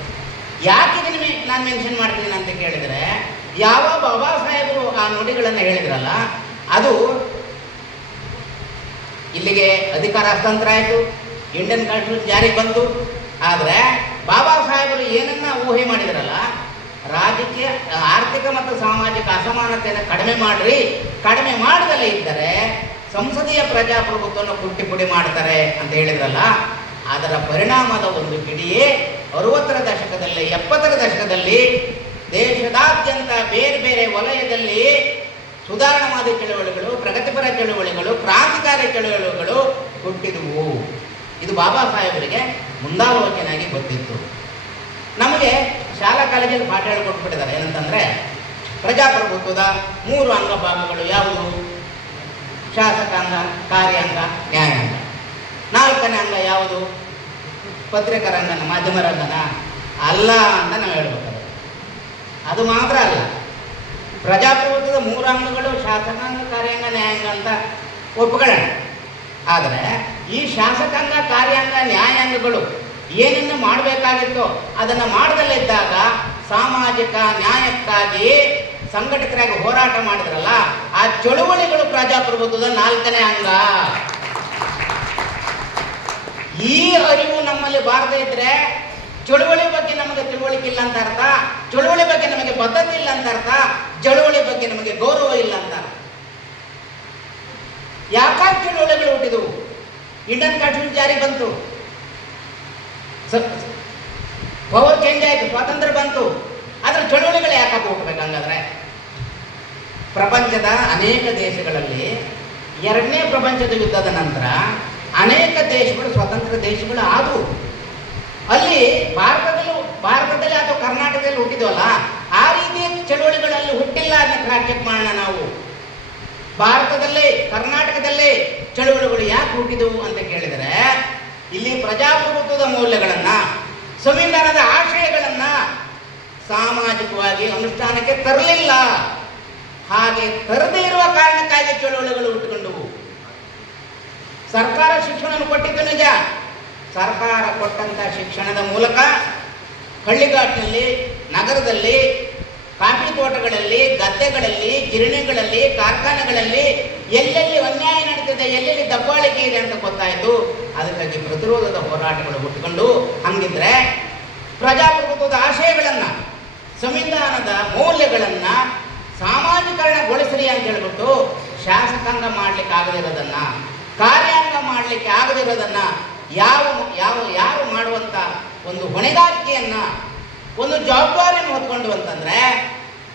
ಯಾಕೆ ನಿಮಗೆ ನಾನು ಮೆನ್ಷನ್ ಮಾಡ್ತೀನಿ ಅಂತ ಕೇಳಿದರೆ, ಯಾವ ಬಾಬಾ ಸಾಹೇಬರು ಆ ನುಡಿಗಳನ್ನು ಹೇಳಿದ್ರಲ್ಲ, ಅದು ಇಲ್ಲಿಗೆ ಅಧಿಕಾರ ಹಸ್ತಾಂತರ ಆಯಿತು, ಇಂಡಿಯನ್ ಕಾನ್ಸ್ಟಿಟ್ಯೂಷನ್ ಜಾರಿಗೆ ಬಂತು. ಆದರೆ ಬಾಬಾ ಸಾಹೇಬರು ಏನನ್ನ ಊಹೆ ಮಾಡಿದ್ರಲ್ಲ, ರಾಜಕೀಯ ಆರ್ಥಿಕ ಮತ್ತು ಸಾಮಾಜಿಕ ಅಸಮಾನತೆಯನ್ನು ಕಡಿಮೆ ಮಾಡದಲ್ಲೇ ಇದ್ದರೆ ಸಂಸದೀಯ ಪ್ರಜಾಪ್ರಭುತ್ವವನ್ನು ಕುಟ್ಟಿ ಪುಡಿ ಮಾಡ್ತಾರೆ ಅಂತ ಹೇಳಿದ್ರಲ್ಲ, ಅದರ ಪರಿಣಾಮದ ಒಂದು ಕಿಡಿಯೇ 60ರ ದಶಕದಲ್ಲಿ 70ರ ದಶಕದಲ್ಲಿ ದೇಶದಾದ್ಯಂತ ಬೇರೆ ಬೇರೆ ವಲಯದಲ್ಲಿ ಸುಧಾರಣಾವಾದಿ ಚಳವಳಿಗಳು, ಪ್ರಗತಿಪರ ಚಳವಳಿಗಳು, ಕ್ರಾಂತಿಕಾರಿ ಚಳವಳಿಗಳು ಹುಟ್ಟಿದುವು. ಇದು ಬಾಬಾ ಸಾಹೇಬರಿಗೆ ಮುಂದಾಲೋಚನೆಯಾಗಿ ಗೊತ್ತಿತ್ತು. ನಮಗೆ ಶಾಲಾ ಕಾಲೇಜಲ್ಲಿ ಪಾಠ ಹೇಳಿಕೊಟ್ಬಿಟ್ಟಿದ್ದಾರೆ. ಏನಂತಂದರೆ, ಪ್ರಜಾಪ್ರಭುತ್ವದ 3 ಅಂಗಭಾಗಗಳು ಯಾವುದು? ಶಾಸಕಾಂಗ, ಕಾರ್ಯಾಂಗ, ನ್ಯಾಯಾಂಗ. 4ನೇ ಅಂಗ ಯಾವುದು? ಪತ್ರಿಕರಂಗನ, ಮಾಧ್ಯಮ ರಂಗನ ಅಲ್ಲ ಅಂತ ನಾವು ಹೇಳ್ಬೇಕಾದ್ರೆ. ಅದು ಮಾತ್ರ ಅಲ್ಲ, ಪ್ರಜಾಪ್ರಭುತ್ವದ 3 ಅಂಗಗಳು ಶಾಸಕಾಂಗ, ಕಾರ್ಯಾಂಗ, ನ್ಯಾಯಾಂಗ ಅಂತ ಒಪ್ಕೊಳ್ಳೋಣ. ಆದರೆ ಈ ಶಾಸಕಾಂಗ, ಕಾರ್ಯಾಂಗ, ನ್ಯಾಯಾಂಗಗಳು ಏನನ್ನು ಮಾಡಬೇಕಾಗಿತ್ತೋ ಅದನ್ನು ಮಾಡದಲ್ಲಿದ್ದಾಗ ಸಾಮಾಜಿಕ ನ್ಯಾಯಕ್ಕಾಗಿ ಸಂಘಟಿತರಾಗಿ ಹೋರಾಟ ಮಾಡಿದ್ರಲ್ಲ, ಆ ಚಳುವಳಿಗಳು ಪ್ರಜಾಪ್ರಭುತ್ವದ 4ನೇ ಅಂಗ. ಈ ಅರಿವು ನಮ್ಮಲ್ಲಿ ಬಾರದೇ ಇದ್ರೆ ಚಳುವಳಿ ಬಗ್ಗೆ ನಮಗೆ ತಿಳುವಳಿಕೆ ಇಲ್ಲ ಅಂತ ಅರ್ಥ, ಚಳುವಳಿ ಬಗ್ಗೆ ನಮಗೆ ಬದ್ಧತೆ ಇಲ್ಲ ಅಂತ ಅರ್ಥ, ಚಳುವಳಿ ಬಗ್ಗೆ ನಮಗೆ ಗೌರವ ಇಲ್ಲ ಅಂತ ಅರ್ಥ. ಯಾಕಾಗಿ ಚಳುವಳಿಗಳು ಹುಟ್ಟಿದವು? ಇಂಡಿಯನ್ ಕಾನ್ಸ್ಟಿಟ್ಯೂಷನ್ ಜಾರಿ ಬಂತು, ಪವರ್ ಚೇಂಜ್ ಆಯಿತು, ಸ್ವಾತಂತ್ರ್ಯ ಬಂತು. ಅದರ ಚಳುವಳಿಗಳು ಯಾಕಪ್ಪ ಹುಟ್ಟಬೇಕು? ಹಂಗಾದ್ರೆ ಪ್ರಪಂಚದ ಅನೇಕ ದೇಶಗಳಲ್ಲಿ 2ನೇ ಪ್ರಪಂಚದ ಯುದ್ಧದ ನಂತರ ಅನೇಕ ದೇಶಗಳು ಸ್ವತಂತ್ರ ದೇಶಗಳು ಆದವು. ಅಲ್ಲಿ ಭಾರತದಲ್ಲಿ ಅಥವಾ ಕರ್ನಾಟಕದಲ್ಲಿ ಹುಟ್ಟಿದ್ವಲ್ಲ, ಆ ರೀತಿಯ ಚಳುವಳಿಗಳಲ್ಲಿ ಹುಟ್ಟಿಲ್ಲ ಅನ್ನೋ ಕ್ರಾಸ್ ಚೆಕ್ ಮಾಡೋಣ ನಾವು. ಭಾರತದಲ್ಲಿ, ಕರ್ನಾಟಕದಲ್ಲಿ ಚಳುವಳಿಗಳು ಯಾಕೆ ಹುಟ್ಟಿದವು ಅಂತ ಕೇಳಿದರೆ, ಇಲ್ಲಿ ಪ್ರಜಾಪ್ರಭುತ್ವದ ಮೌಲ್ಯಗಳನ್ನು, ಸಂವಿಧಾನದ ಆಶಯಗಳನ್ನು ಸಾಮಾಜಿಕವಾಗಿ ಅನುಷ್ಠಾನಕ್ಕೆ ತರಲಿಲ್ಲ. ಹಾಗೆ ತರದೇ ಇರುವ ಕಾರಣಕ್ಕಾಗಿ ಚಳುವಳಿಗಳು ಹುಟ್ಟುಕೊಂಡವು. ಸರ್ಕಾರ ಶಿಕ್ಷಣವನ್ನು ಕೊಟ್ಟಿದ್ದು ನಿಜ. ಸರ್ಕಾರ ಕೊಟ್ಟಂಥ ಶಿಕ್ಷಣದ ಮೂಲಕ ಹಳ್ಳಿಗಾಡಿನಲ್ಲಿ, ನಗರದಲ್ಲಿ ಕಾಫಿ ತೋಟಗಳಲ್ಲಿ, ಗದ್ದೆಗಳಲ್ಲಿ, ಗಿರಣಿಗಳಲ್ಲಿ, ಕಾರ್ಖಾನೆಗಳಲ್ಲಿ ಎಲ್ಲೆಲ್ಲಿ ಅನ್ಯಾಯ ನಡೀತಿದೆ, ಎಲ್ಲೆಲ್ಲಿ ದಬ್ಬಾಳಿಕೆ ಇದೆ ಅಂತ ಗೊತ್ತಾಯಿತು. ಅದಕ್ಕಾಗಿ ಪ್ರತಿರೋಧದ ಹೋರಾಟಗಳು ಹುಟ್ಟುಕೊಂಡು, ಹಂಗಿದ್ರೆ ಪ್ರಜಾಪ್ರಭುತ್ವದ ಆಶಯಗಳನ್ನು, ಸಂವಿಧಾನದ ಮೌಲ್ಯಗಳನ್ನು ಸಾಮಾಜೀಕರಣಗೊಳಿಸ್ರಿ ಅಂತ ಹೇಳ್ಬಿಟ್ಟು ಶಾಸಕಾಂಗ ಮಾಡಲಿಕ್ಕೆ ಆಗದಿರೋದನ್ನು, ಕಾರ್ಯಾಂಗ ಮಾಡಲಿಕ್ಕೆ ಆಗದಿರೋದನ್ನು ಯಾರು ಮಾಡುವಂಥ ಒಂದು ಹೊಣೆಗಾರಿಕೆಯನ್ನು, ಒಂದು ಜವಾಬ್ದಾರಿಯನ್ನು ಹೊತ್ಕೊಂಡು ಅಂತಂದರೆ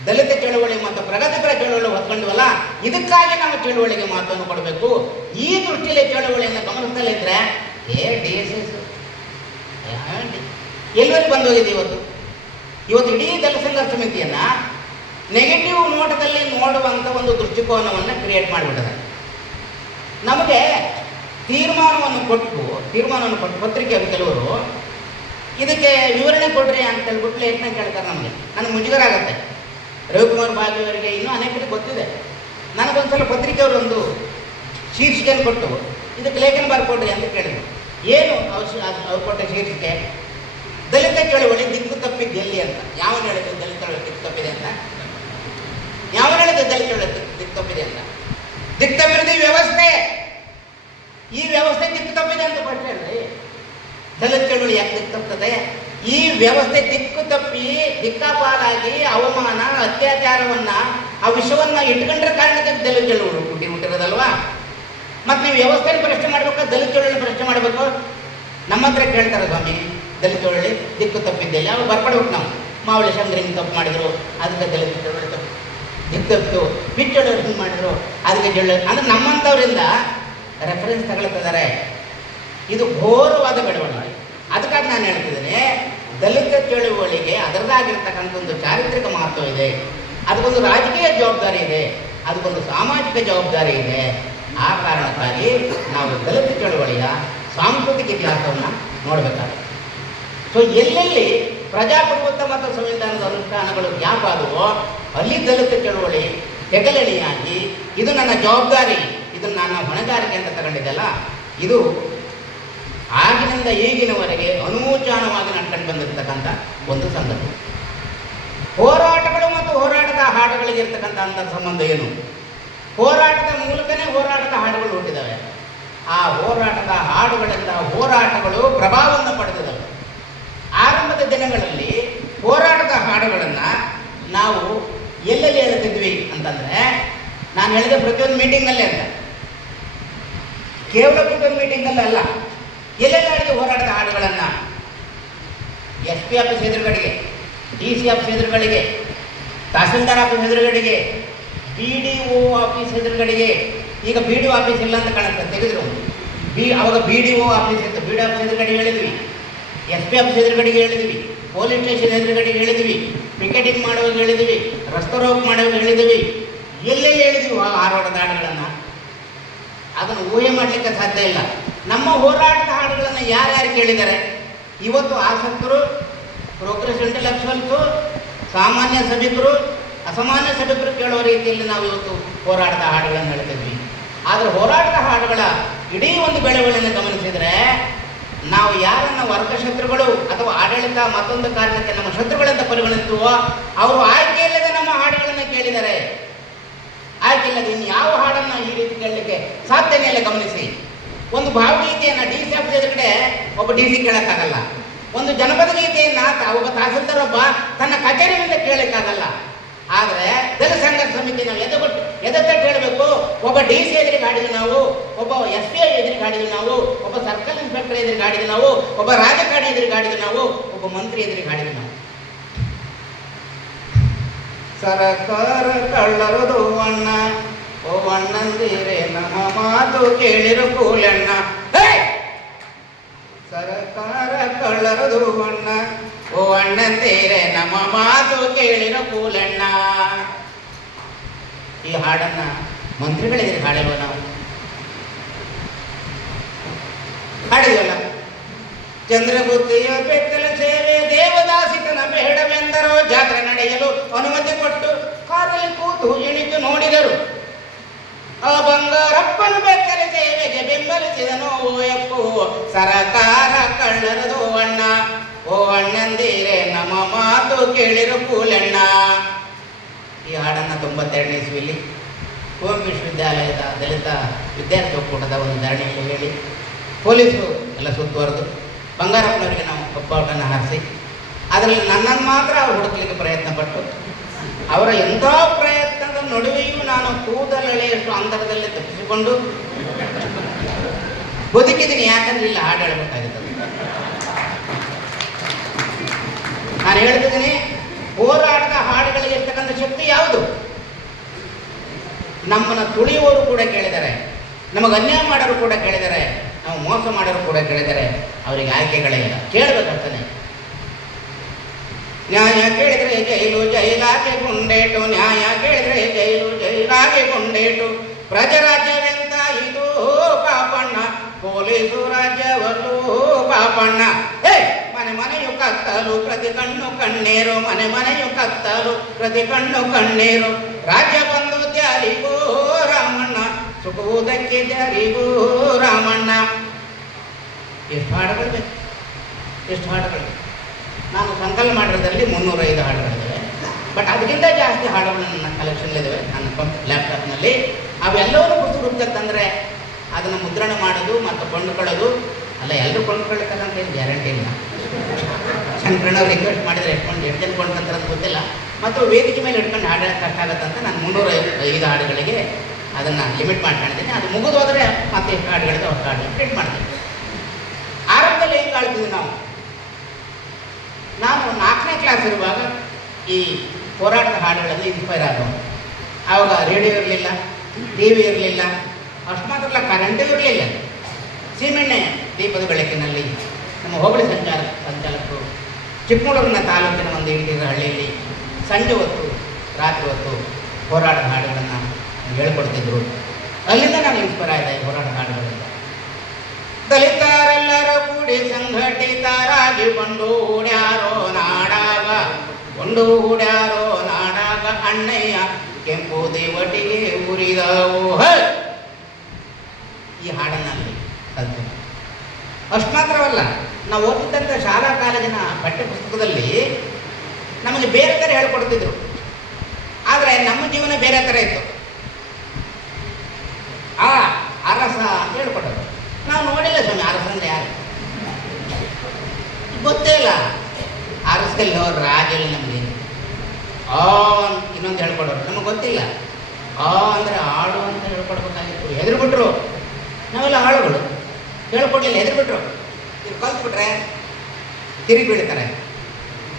ದಲಿತ ಚಳುವಳಿ ಮತ್ತು ಪ್ರಗತಿಪರ ಚಳುವಳಿ ಹೊತ್ಕೊಂಡ್ವಲ್ಲ, ಇದಕ್ಕಾಗಿ ನಾವು ಚಳುವಳಿಗೆ ಮಹತ್ವವನ್ನು ಕೊಡಬೇಕು. ಈ ದೃಷ್ಟಿಯಲ್ಲಿ ಚಳುವಳಿಯನ್ನು ಗಮನಿಸಲಿದ್ರೆ DSS ಎಲ್ಲವರೆಗೆ ಬಂದು ಹೋಗಿದೆ. ಇವತ್ತು ಇಡೀ ದಲಿತ ಸಂಘರ್ಷ ಸಮಿತಿಯನ್ನು ನೆಗೆಟಿವ್ ನೋಟದಲ್ಲಿ ನೋಡುವಂಥ ಒಂದು ದೃಷ್ಟಿಕೋನವನ್ನು ಕ್ರಿಯೇಟ್ ಮಾಡಿಬಿಟ್ಟಿದೆ. ನಮಗೆ ತೀರ್ಮಾನವನ್ನು ಕೊಟ್ಟು ಪತ್ರಿಕೆಯಲ್ಲಿ ಕೆಲವರು ಇದಕ್ಕೆ ವಿವರಣೆ ಕೊಡ್ರಿ ಅಂತ ಹೇಳ್ಬಿಟ್ಟು ಲೇಖನ ಕೇಳ್ತಾರೆ. ನನಗೆ ಮುಜುಗರ ಆಗುತ್ತೆ. ರವಿಕುಮಾರ್ ಬಾಗಿಯವರಿಗೆ ಇನ್ನೂ ಅನೇಕರಿಗೆ ಗೊತ್ತಿದೆ. ನನಗೊಂದ್ಸಲ ಪತ್ರಿಕೆಯವರು ಒಂದು ಶೀರ್ಷಿಕೆಯನ್ನು ಕೊಟ್ಟು ಇದಕ್ಕೆ ಲೇಖನ ಬರ್ಕೊಡ್ರಿ ಅಂತ ಕೇಳಿದ್ರು. ಏನು ಅವ್ರು ಕೊಟ್ಟ ಶೀರ್ಷಿಕೆ? ದಲಿತ ಚಳವಳಿ ದಿಕ್ಕು ತಪ್ಪಿದ್ದು ಎಲ್ಲಿ ಅಂತ. ಯಾವನು ಹೇಳಿದ್ರು ದಲಿತ ಚಳವಳಿ ದಿಕ್ಕು ತಪ್ಪಿದೆ ಅಂತ? ಯಾವನು ಹೇಳಿದ್ರು ದಲಿತ ಚಳವಳಿ ದಿಕ್ಕು ತಪ್ಪಿದೆ ಅಂತ? ದಿಕ್ಕು ತಪ್ಪಿರೋದು ಈ ವ್ಯವಸ್ಥೆ ದಿಕ್ಕು ತಪ್ಪಿದೆ ಅಂತ ಫಸ್ಟ್ ಹೇಳ್ರಿ. ದಲಿತ ಚಳವಳಿ ಯಾಕೆ ದಿಕ್ಕು ತಪ್ಪುತ್ತದೆ? ಈ ವ್ಯವಸ್ಥೆ ದಿಕ್ಕು ತಪ್ಪಿ ದಿಕ್ಕಾಪಾಲಾಗಿ ಅವಮಾನ, ಅತ್ಯಾಚಾರವನ್ನ, ಆ ವಿಷಯವನ್ನ ಇಟ್ಕೊಂಡ್ರೆ ಕಾರಣಕ್ಕೆ ದಲಿತ ಚಳವಳಿ ಹುಟ್ಟಿರೋದಲ್ವಾ? ಮತ್ತೆ ನೀವು ವ್ಯವಸ್ಥೆನ ಪ್ರಶ್ನೆ ಮಾಡ್ಬೇಕು, ದಲಿತ ಚಳವಳಿ ಪ್ರಶ್ನೆ ಮಾಡಬೇಕು. ನಮ್ಮ ಹತ್ರ ಕೇಳ್ತಾರೆ, ಸ್ವಾಮಿ ದಲಿತ ಚಳವಳಿ ದಿಕ್ಕು ತಪ್ಪಿದ್ದೆ ಯಾವ ಬರ್ಕೊಡ್ಬೇಕು? ನಾವು ಮಾವಳಿ ಶಂಕರಿಂಗ್ ತಪ್ಪು ಮಾಡಿದ್ರು, ಅದಕ್ಕೆ ದಲಿತ ಚಳವಳಿ ದಿಕ್ಕು ತಪ್ಪಿತು. ಬಿಚ್ಚಳವ್ರು ಹಿಂಗೆ ಮಾಡಿದ್ರು, ಅದಕ್ಕೆ ಚಳವಳಿ ಅಂದ್ರೆ ನಮ್ಮಂಥವ್ರಿಂದ ರೆಫರೆನ್ಸ್ ತಗೊಳ್ತಿದ್ದಾರೆ. ಇದು ಘೋರವಾದ ಬೆಳವಣಿಗೆ. ಅದಕ್ಕಾಗಿ ನಾನು ಹೇಳ್ತಿದ್ದೇನೆ, ದಲಿತ ಚಳುವಳಿಗೆ ಅದರದಾಗಿರ್ತಕ್ಕಂಥ ಒಂದು ಚಾರಿತ್ರಿಕ ಮಹತ್ವ ಇದೆ, ಅದಕ್ಕೊಂದು ರಾಜಕೀಯ ಜವಾಬ್ದಾರಿ ಇದೆ, ಅದಕ್ಕೊಂದು ಸಾಮಾಜಿಕ ಜವಾಬ್ದಾರಿ ಇದೆ. ಆ ಕಾರಣಕ್ಕಾಗಿ ನಾವು ದಲಿತ ಚಳುವಳಿಯ ಸಾಂಸ್ಕೃತಿಕ ಇತಿಹಾಸವನ್ನು ನೋಡಬೇಕಾಗುತ್ತೆ. ಸೊ ಎಲ್ಲೆಲ್ಲಿ ಪ್ರಜಾಪ್ರಭುತ್ವ ಮತ್ತು ಸಂವಿಧಾನದ ಅನುಷ್ಠಾನಗಳು ಗ್ಯಾಪ್ ಆದವೋ ಅಲ್ಲಿ ದಲಿತ ಚಳುವಳಿ ಹೆಗಲೆಣಿಯಾಗಿ ಇದು ನನ್ನ ಜವಾಬ್ದಾರಿ, ಇದನ್ನು ನನ್ನ ಹೊಣೆಗಾರಿಕೆ ಅಂತ ತಗೊಂಡಿದ್ದೆಲ್ಲ, ಇದು ಆಗಿನಿಂದ ಈಗಿನವರೆಗೆ ಅನೂಚಾನವಾಗಿ ನಡ್ಕೊಂಡು ಬಂದಿರತಕ್ಕಂಥ ಒಂದು ಸಂಗತಿ. ಹೋರಾಟಗಳು ಮತ್ತು ಹೋರಾಟದ ಹಾಡುಗಳಿಗೆ ಇರ್ತಕ್ಕಂಥ ಸಂಬಂಧ ಏನು? ಹೋರಾಟದ ಮೂಲಕನೇ ಹೋರಾಟದ ಹಾಡುಗಳು ಹುಟ್ಟಿದ್ದಾವೆ. ಆ ಹೋರಾಟದ ಹಾಡುಗಳಿಂದ ಹೋರಾಟಗಳು ಪ್ರಭಾವವನ್ನು ಪಡೆದಿದ್ದಾವೆ. ಆರಂಭದ ದಿನಗಳಲ್ಲಿ ಹೋರಾಟದ ಹಾಡುಗಳನ್ನು ನಾವು ಎಲ್ಲೆಲ್ಲಿ ಹೇಳ್ತಿದ್ವಿ ಅಂತಂದರೆ, ನಾನು ಹೇಳಿದೆ ಪ್ರತಿಯೊಂದು ಮೀಟಿಂಗಲ್ಲೇ ಅಂತ, ಕೇವಲ ಪ್ರತಿಯೊಂದು ಮೀಟಿಂಗಲ್ಲ, ಎಲ್ಲೆಲ್ಲ ಹೇಳಿದೆ ಹೋರಾಟದ ಹಾಡುಗಳನ್ನು. SP ಆಫೀಸ್ ಎದುರುಗಡೆಗೆ, DC ಆಫೀಸ್ ಎದುರುಗಡೆಗೆ, ತಹಸೀಲ್ದಾರ್ ಆಫೀಸ್ ಎದುರುಗಡೆಗೆ, BDO ಆಫೀಸ್ ಎದುರುಗಡೆಗೆ. ಈಗ BDO ಆಫೀಸ್ ಇಲ್ಲ ಅಂತ ಕಾಣುತ್ತೆ, ತೆಗೆದ್ರು. ಅವಾಗ BDO ಆಫೀಸ್ ಇತ್ತು, BDO ಆಫೀಸ್ ಎದುರುಗಡೆ ಹೇಳಿದ್ವಿ, SP ಆಫೀಸ್ ಎದುರುಗಡೆಗೆ ಹೇಳಿದ್ವಿ, ಪೊಲೀಸ್ ಸ್ಟೇಷನ್ ಎದುರುಗಡೆಗೆ ಹೇಳಿದ್ವಿ, ಪಿಕೆಟಿಂಗ್ ಮಾಡುವಾಗ ಹೇಳಿದ್ವಿ, ರಸ್ತೆ ರೋಕ್ ಮಾಡುವಾಗ ಹೇಳಿದ್ವಿ, ಎಲ್ಲೆಲ್ಲಿ ಹೇಳಿದ್ವಿ ಹೋರಾಟದ ಹಾಡುಗಳನ್ನು. ಅದನ್ನು ಊಹೆ ಮಾಡಲಿಕ್ಕೆ ಸಾಧ್ಯ ಇಲ್ಲ. ನಮ್ಮ ಹೋರಾಟದ ಹಾಡುಗಳನ್ನು ಯಾರ್ಯಾರು ಕೇಳಿದ್ದಾರೆ? ಇವತ್ತು ಆಸಕ್ತರು, ಪ್ರೋಗ್ರೆಸ್ ಇಂಟೆಲೆಕ್ಚುವಲ್ಸು, ಸಾಮಾನ್ಯ ಸಭಿಕರು, ಅಸಾಮಾನ್ಯ ಸಭಿಕರು ಕೇಳುವ ರೀತಿಯಲ್ಲಿ ನಾವು ಇವತ್ತು ಹೋರಾಟದ ಹಾಡುಗಳನ್ನು ಹೇಳ್ತಿದ್ವಿ. ಆದರೆ ಹೋರಾಟದ ಹಾಡುಗಳ ಇಡೀ ಒಂದು ಬೆಳವಣಿಗೆಯನ್ನು ಗಮನಿಸಿದರೆ, ನಾವು ಯಾರನ್ನ ವರ್ಗಶತ್ರುಗಳು ಅಥವಾ ಆಡಳಿತ ಮತ್ತೊಂದು ಕಾರಣಕ್ಕೆ ನಮ್ಮ ಶತ್ರುಗಳಂತ ಪರಿಗಣಿಸುವೋ ಅವರು ಆಯ್ಕೆ ಇಲ್ಲದೆ ನಮ್ಮ ಹಾಡುಗಳನ್ನು ಕೇಳಿದ್ದಾರೆ. ಆಯ್ಕೆ ಇಲ್ಲದೆ ಇನ್ನು ಯಾವ ಹಾಡನ್ನು ಈ ರೀತಿ ಕೇಳಲಿಕ್ಕೆ ಸಾಧ್ಯನೇ ಇಲ್ಲ. ಗಮನಿಸಿ, ಒಂದು ಭಾವಗೀತೆಯನ್ನು DC ಆಫೀಸ್ ಎದುರುಗಡೆ ಒಬ್ಬ DC ಕೇಳೋಕ್ಕಾಗಲ್ಲ. ಒಂದು ಜನಪದ ಗೀತೆಯನ್ನು ಒಬ್ಬ ತಹಸೀಲ್ದಾರ್ ಒಬ್ಬ ತನ್ನ ಕಚೇರಿಯಿಂದ ಕೇಳೋಕ್ಕಾಗಲ್ಲ. ಆದರೆ ದಲಿತ ಸಂಘರ್ಷ ಸಮಿತಿ ನಾವು ಎದೆತಟ್ಟು ಹೇಳಬೇಕು. ಒಬ್ಬ DC ಎದುರಿಗೆ ಹಾಡಿದ್ವಿ ನಾವು, ಒಬ್ಬ SP ಎದುರಿಗೆ ಹಾಡಿದ್ವಿ ನಾವು, ಒಬ್ಬ ಸರ್ಕಲ್ ಇನ್ಸ್ಪೆಕ್ಟರ್ ಎದುರಿಗೆ ಹಾಡಿದ್ವಿ ನಾವು, ಒಬ್ಬ ರಾಜಕಾರಣಿ ಎದುರಿಗೆ ಹಾಡಿದ್ವಿ ನಾವು, ಒಬ್ಬ ಮಂತ್ರಿ ಎದುರಿಗೆ ಹಾಡಿದ್ವಿ ನಾವು. ಸರಕಾರ ಕಳ್ಳರದು ಅಣ್ಣ, ಓ ಅಣ್ಣಂದಿರೆ ನಮ್ಮ ಮಾತು ಕೇಳಿರು ಕೂಲಣ್ಣ. ಸರಕಾರ ಕಳ್ಳರದು ಅಣ್ಣ, ಓ ಅಣ್ಣಂದಿರೆ ನಮ್ಮ ಮಾತು ಕೇಳಿರು ಕೂಲಣ್ಣ. ಈ ಹಾಡನ್ನ ಮಂತ್ರಿಗಳಿದ್ರೆ ಹಾಡಿಲ್ವ? ನಾವು ಹಾಡಿದ್ವಲ್ಲ. ಚಂದ್ರಗುತ್ತಿಯ ಬೆತ್ತಲ ಸೇವೆ ದೇವದಾಸಿತನ ಬೇಡವೆಂದರೋ, ಜಾತ್ರೆ ನಡೆಯಲು ಅನುಮತಿ ಕೊಟ್ಟು ಕಾರಲ್ಲಿ ಕೂತು ಇಳಿದು ನೋಡಿದರು. ಆ ಬಂಗಾರಪ್ಪನ ಬೆತ್ತಲ ಸೇವೆಗೆ ಬೆಂಬಲಿಸಿದನು ಓಯಪ್ಪು. ಸರಕಾರ ಕಳ್ಳರದು ಅಣ್ಣ, ಓ ಅಣ್ಣಂದಿರೆ ನಮ್ಮ ಮಾತು ಕೇಳಿರು ಕೂಲಣ್ಣ. ಈ ಹಾಡನ್ನು 92ನೇ ಇಸ್ವಿಯಲ್ಲಿ ಕುವೆಂಪು ವಿಶ್ವವಿದ್ಯಾಲಯದ ದಲಿತ ವಿದ್ಯಾರ್ಥಿ ಒಕ್ಕೂಟದ ಒಂದು ಧರಣಿಯಲ್ಲಿ ಹೇಳಿ ಪೊಲೀಸರು ಎಲ್ಲ ಸುತ್ತುವರೆದು ಬಂಗಾರಪ್ಪನವರಿಗೆ ನಾವು ಕಪ್ಪೌಟನ್ನು ಹಾರಿಸಿ ಅದರಲ್ಲಿ ನನ್ನನ್ನು ಮಾತ್ರ ಅವ್ರು ಹುಡುಕಲಿಕ್ಕೆ ಪ್ರಯತ್ನ ಪಟ್ಟು ಅವರ ಎಂಥ ಪ್ರಯತ್ನದ ನಡುವೆಯೂ ನಾನು ಕೂದಲೆಳೆಯಷ್ಟು ಅಂತರದಲ್ಲೇ ತಪ್ಪಿಸಿಕೊಂಡು ಬದುಕಿದ್ದೀನಿ. ಯಾಕಂದ್ರೆ ಇಲ್ಲ ಹಾಡು ಹೇಳಬೇಕಾಗಿತ್ತು. ನಾನು ಹೇಳ್ತಿದ್ದೀನಿ, ಹೋರಾಟದ ಹಾಡುಗಳಿಗೆ ಇರ್ತಕ್ಕಂಥ ಶಕ್ತಿ ಯಾವುದು? ನಮ್ಮನ್ನು ತುಳಿಯುವವರು ಕೂಡ ಕೇಳಿದ್ದಾರೆ, ನಮಗೆ ಅನ್ಯಾಯ ಮಾಡೋರು ಕೂಡ ಕೇಳಿದ್ದಾರೆ, ನಾವು ಮೋಸ ಮಾಡೋರು ಕೂಡ ಕೇಳಿದ್ದಾರೆ. ಅವರಿಗೆ ಆಯ್ಕೆಗಳೇ ಇಲ್ಲ, ಕೇಳಬೇಕಂತಾನೆ. ನ್ಯಾಯ ಕೇಳಿದರೆ ಜೈಲು, ಜೈಲಾಗೆ ಗುಂಡೇಟು. ನ್ಯಾಯ ಕೇಳಿದರೆ ಜೈಲು, ಜೈಲಾಗೆ ಗುಂಡೇಟು. ಪ್ರಜರಾಜ್ಯವೆಂತ ಇದು ಪಾಪಣ್ಣ, ಪೊಲೀಸು ರಾಜ್ಯವಲ್ಲೂ ಪಾಪಣ್ಣ. ಮನೆ ಮನೆಯು ಕತ್ತಲು, ಪ್ರತಿ ಕಣ್ಣು ಕಣ್ಣೀರು. ಮನೆ ಮನೆಯು ಕತ್ತಲು, ಪ್ರತಿ ಕಣ್ಣು ಕಣ್ಣೀರು. ರಾಜ್ಯ ಬಂದು ಜಾರಿಗೂ ರಾಮಣ್ಣ, ಸುಖುವುದಕ್ಕೆ ಜಾರಿಗೂ ರಾಮಣ್ಣ. ಎಷ್ಟು ಹಾಡುಗಳು ಬೇಕು, ಎಷ್ಟು ಹಾಡುಗಳು. ನಾನು ಸಂಕಲನ ಮಾಡಿರೋದ್ರಲ್ಲಿ 305 ಹಾಡುಗಳಿದ್ದಾವೆ. ಬಟ್ ಅದಕ್ಕಿಂತ ಜಾಸ್ತಿ ಹಾಡುಗಳು ನನ್ನ ಕಲೆಕ್ಷನ್ಲಿದ್ದಾವೆ ನನ್ನ ಲ್ಯಾಪ್ಟಾಪ್ನಲ್ಲಿ. ಅವೆಲ್ಲವನ್ನೂ ಪುಸ್ತಕ ರೂಪದಲ್ಲಿ ತಂದರೆ ಅದನ್ನು ಮುದ್ರಣ ಮಾಡೋದು ಮತ್ತು ಕೊಂಡುಕೊಳ್ಳೋದು ಅಲ್ಲ. ಎಲ್ಲರೂ ಕೊಂಡ್ಕೊಳ್ತಾರೆ ಅಂತ ಏನು ಗ್ಯಾರಂಟಿ ಇಲ್ಲ. ಶಂಕರಣ್ಣವ್ರು ರಿಕ್ವೆಸ್ಟ್ ಮಾಡಿದರೆ ಎಷ್ಟು ಜನ ಕೊಂಡ್ಕೊಂತಾರೆ ಅಂತ ಗೊತ್ತಿಲ್ಲ. ಮತ್ತು ವೇದಿಕೆ ಮೇಲೆ ಇಟ್ಕೊಂಡು ಹಾಡು ಕಷ್ಟ ಆಗುತ್ತೆ ಅಂತ ನಾನು 305 ಹಾಡುಗಳಿಗೆ ಅದನ್ನು ಲಿಮಿಟ್ ಮಾಡ್ಕೊಂಡಿದ್ದೀನಿ. ಅದು ಮುಗಿದೋದ್ರೆ ಮತ್ತೆ ಎಷ್ಟು ಹಾಡುಗಳಿದೆ ಅಷ್ಟು ಹಾಡುಗಳು ಪ್ರಿಂಟ್ ಮಾಡ್ತೀನಿ. ಆರಂಭದಲ್ಲಿ ಹೆಂಗೆ ಆಳ್ತಿದ್ವಿ ನಾನು 4ನೇ ಕ್ಲಾಸ್ ಇರುವಾಗ ಈ ಹೋರಾಟದ ಹಾಡುಗಳಲ್ಲಿ ಇನ್ಸ್ಪೈರ್ ಆದವು. ಆವಾಗ ರೇಡಿಯೋ ಇರಲಿಲ್ಲ, ಟಿ ವಿ ಇರಲಿಲ್ಲ, ಅಷ್ಟು ಮಾತ್ರ ಅಲ್ಲ, ಕರೆಂಟೂ ಇರಲಿಲ್ಲ. ಸೀಮೆಣ್ಣೆ ದೀಪದ ಬೆಳಕಿನಲ್ಲಿ ನಮ್ಮ ಹೋಬಳಿ ಸಂಚಾಲಕರು ಚಿಕ್ಕಮಗಳೂರಿನ ತಾಲೂಕಿನ ಒಂದು ಇಂಟಿರ ಹಳ್ಳಿಯಲ್ಲಿ ಸಂಜೆ ಹೊತ್ತು ರಾತ್ರಿ ಹೊತ್ತು ಹೋರಾಟದ ಹಾಡುಗಳನ್ನು ಹೇಳ್ಕೊಡ್ತಿದ್ರು. ಅಲ್ಲಿಂದ ನಾನು ಇನ್ಸ್ಪೈರ್ ಆಗಿದೆ ಹೋರಾಟದ ಹಾಡುಗಳಿಂದ. ದಲಿತರೆಲ್ಲರೂ ಕೂಡಿ ಸಂಘಟಿತರಾಗಿ ಬಂದು ಹೂಡ್ಯಾರೋ ನಾಡಾಗ, ಒಂದು ಹೂಡ್ಯಾರೋ ನಾಡಾಗ ಅಣ್ಣಯ್ಯ ಕೆಂಪು ದೇವಟಿಗೆ ಉರಿದವು. ಈ ಹಾಡನ್ನಲ್ಲಿ ಕಲಿತು. ಅಷ್ಟು ಮಾತ್ರವಲ್ಲ, ನಾವು ಓದಿದ್ದಂಥ ಶಾಲಾ ಕಾಲೇಜಿನ ಪಠ್ಯ ಪುಸ್ತಕದಲ್ಲಿ ನಮಗೆ ಬೇರೆ ಥರ ಹೇಳ್ಕೊಡ್ತಿದ್ರು. ಆದರೆ ನಮ್ಮ ಜೀವನ ಬೇರೆ ಥರ ಇತ್ತು. ಅರಸ ಅಂತ ಹೇಳ್ಕೊಡೋದು. ನಾವು ನೋಡಿಲ್ಲ ಸ್ವಾಮಿ ಅರಸ ಅಂದರೆ ಯಾರು ಗೊತ್ತೇ ಇಲ್ಲ. ಅರಸಲ್ಲಿ ಅವ್ರು ರಾಜಲ್ಲಿ ನಮಗೆ ಇನ್ನೊಂದು ಹೇಳ್ಕೊಡೋರು ನಮಗೆ ಗೊತ್ತಿಲ್ಲ. ಅಂದರೆ ಆಳು ಅಂತ ಹೇಳ್ಕೊಡ್ಬೇಕಾಗಿತ್ತು. ಹೆದರ್ಬಿಟ್ರು. ನಾವೆಲ್ಲ ಆಳುಗಳು ಹೇಳ್ಕೊಡ್ಲಿಲ್ಲ, ಹೆದರ್ಬಿಟ್ರು. ಇದು ಕಲ್ತ್ಬಿಟ್ರೆ ತಿರುಗಿ ಬೀಳ್ತಾರೆ.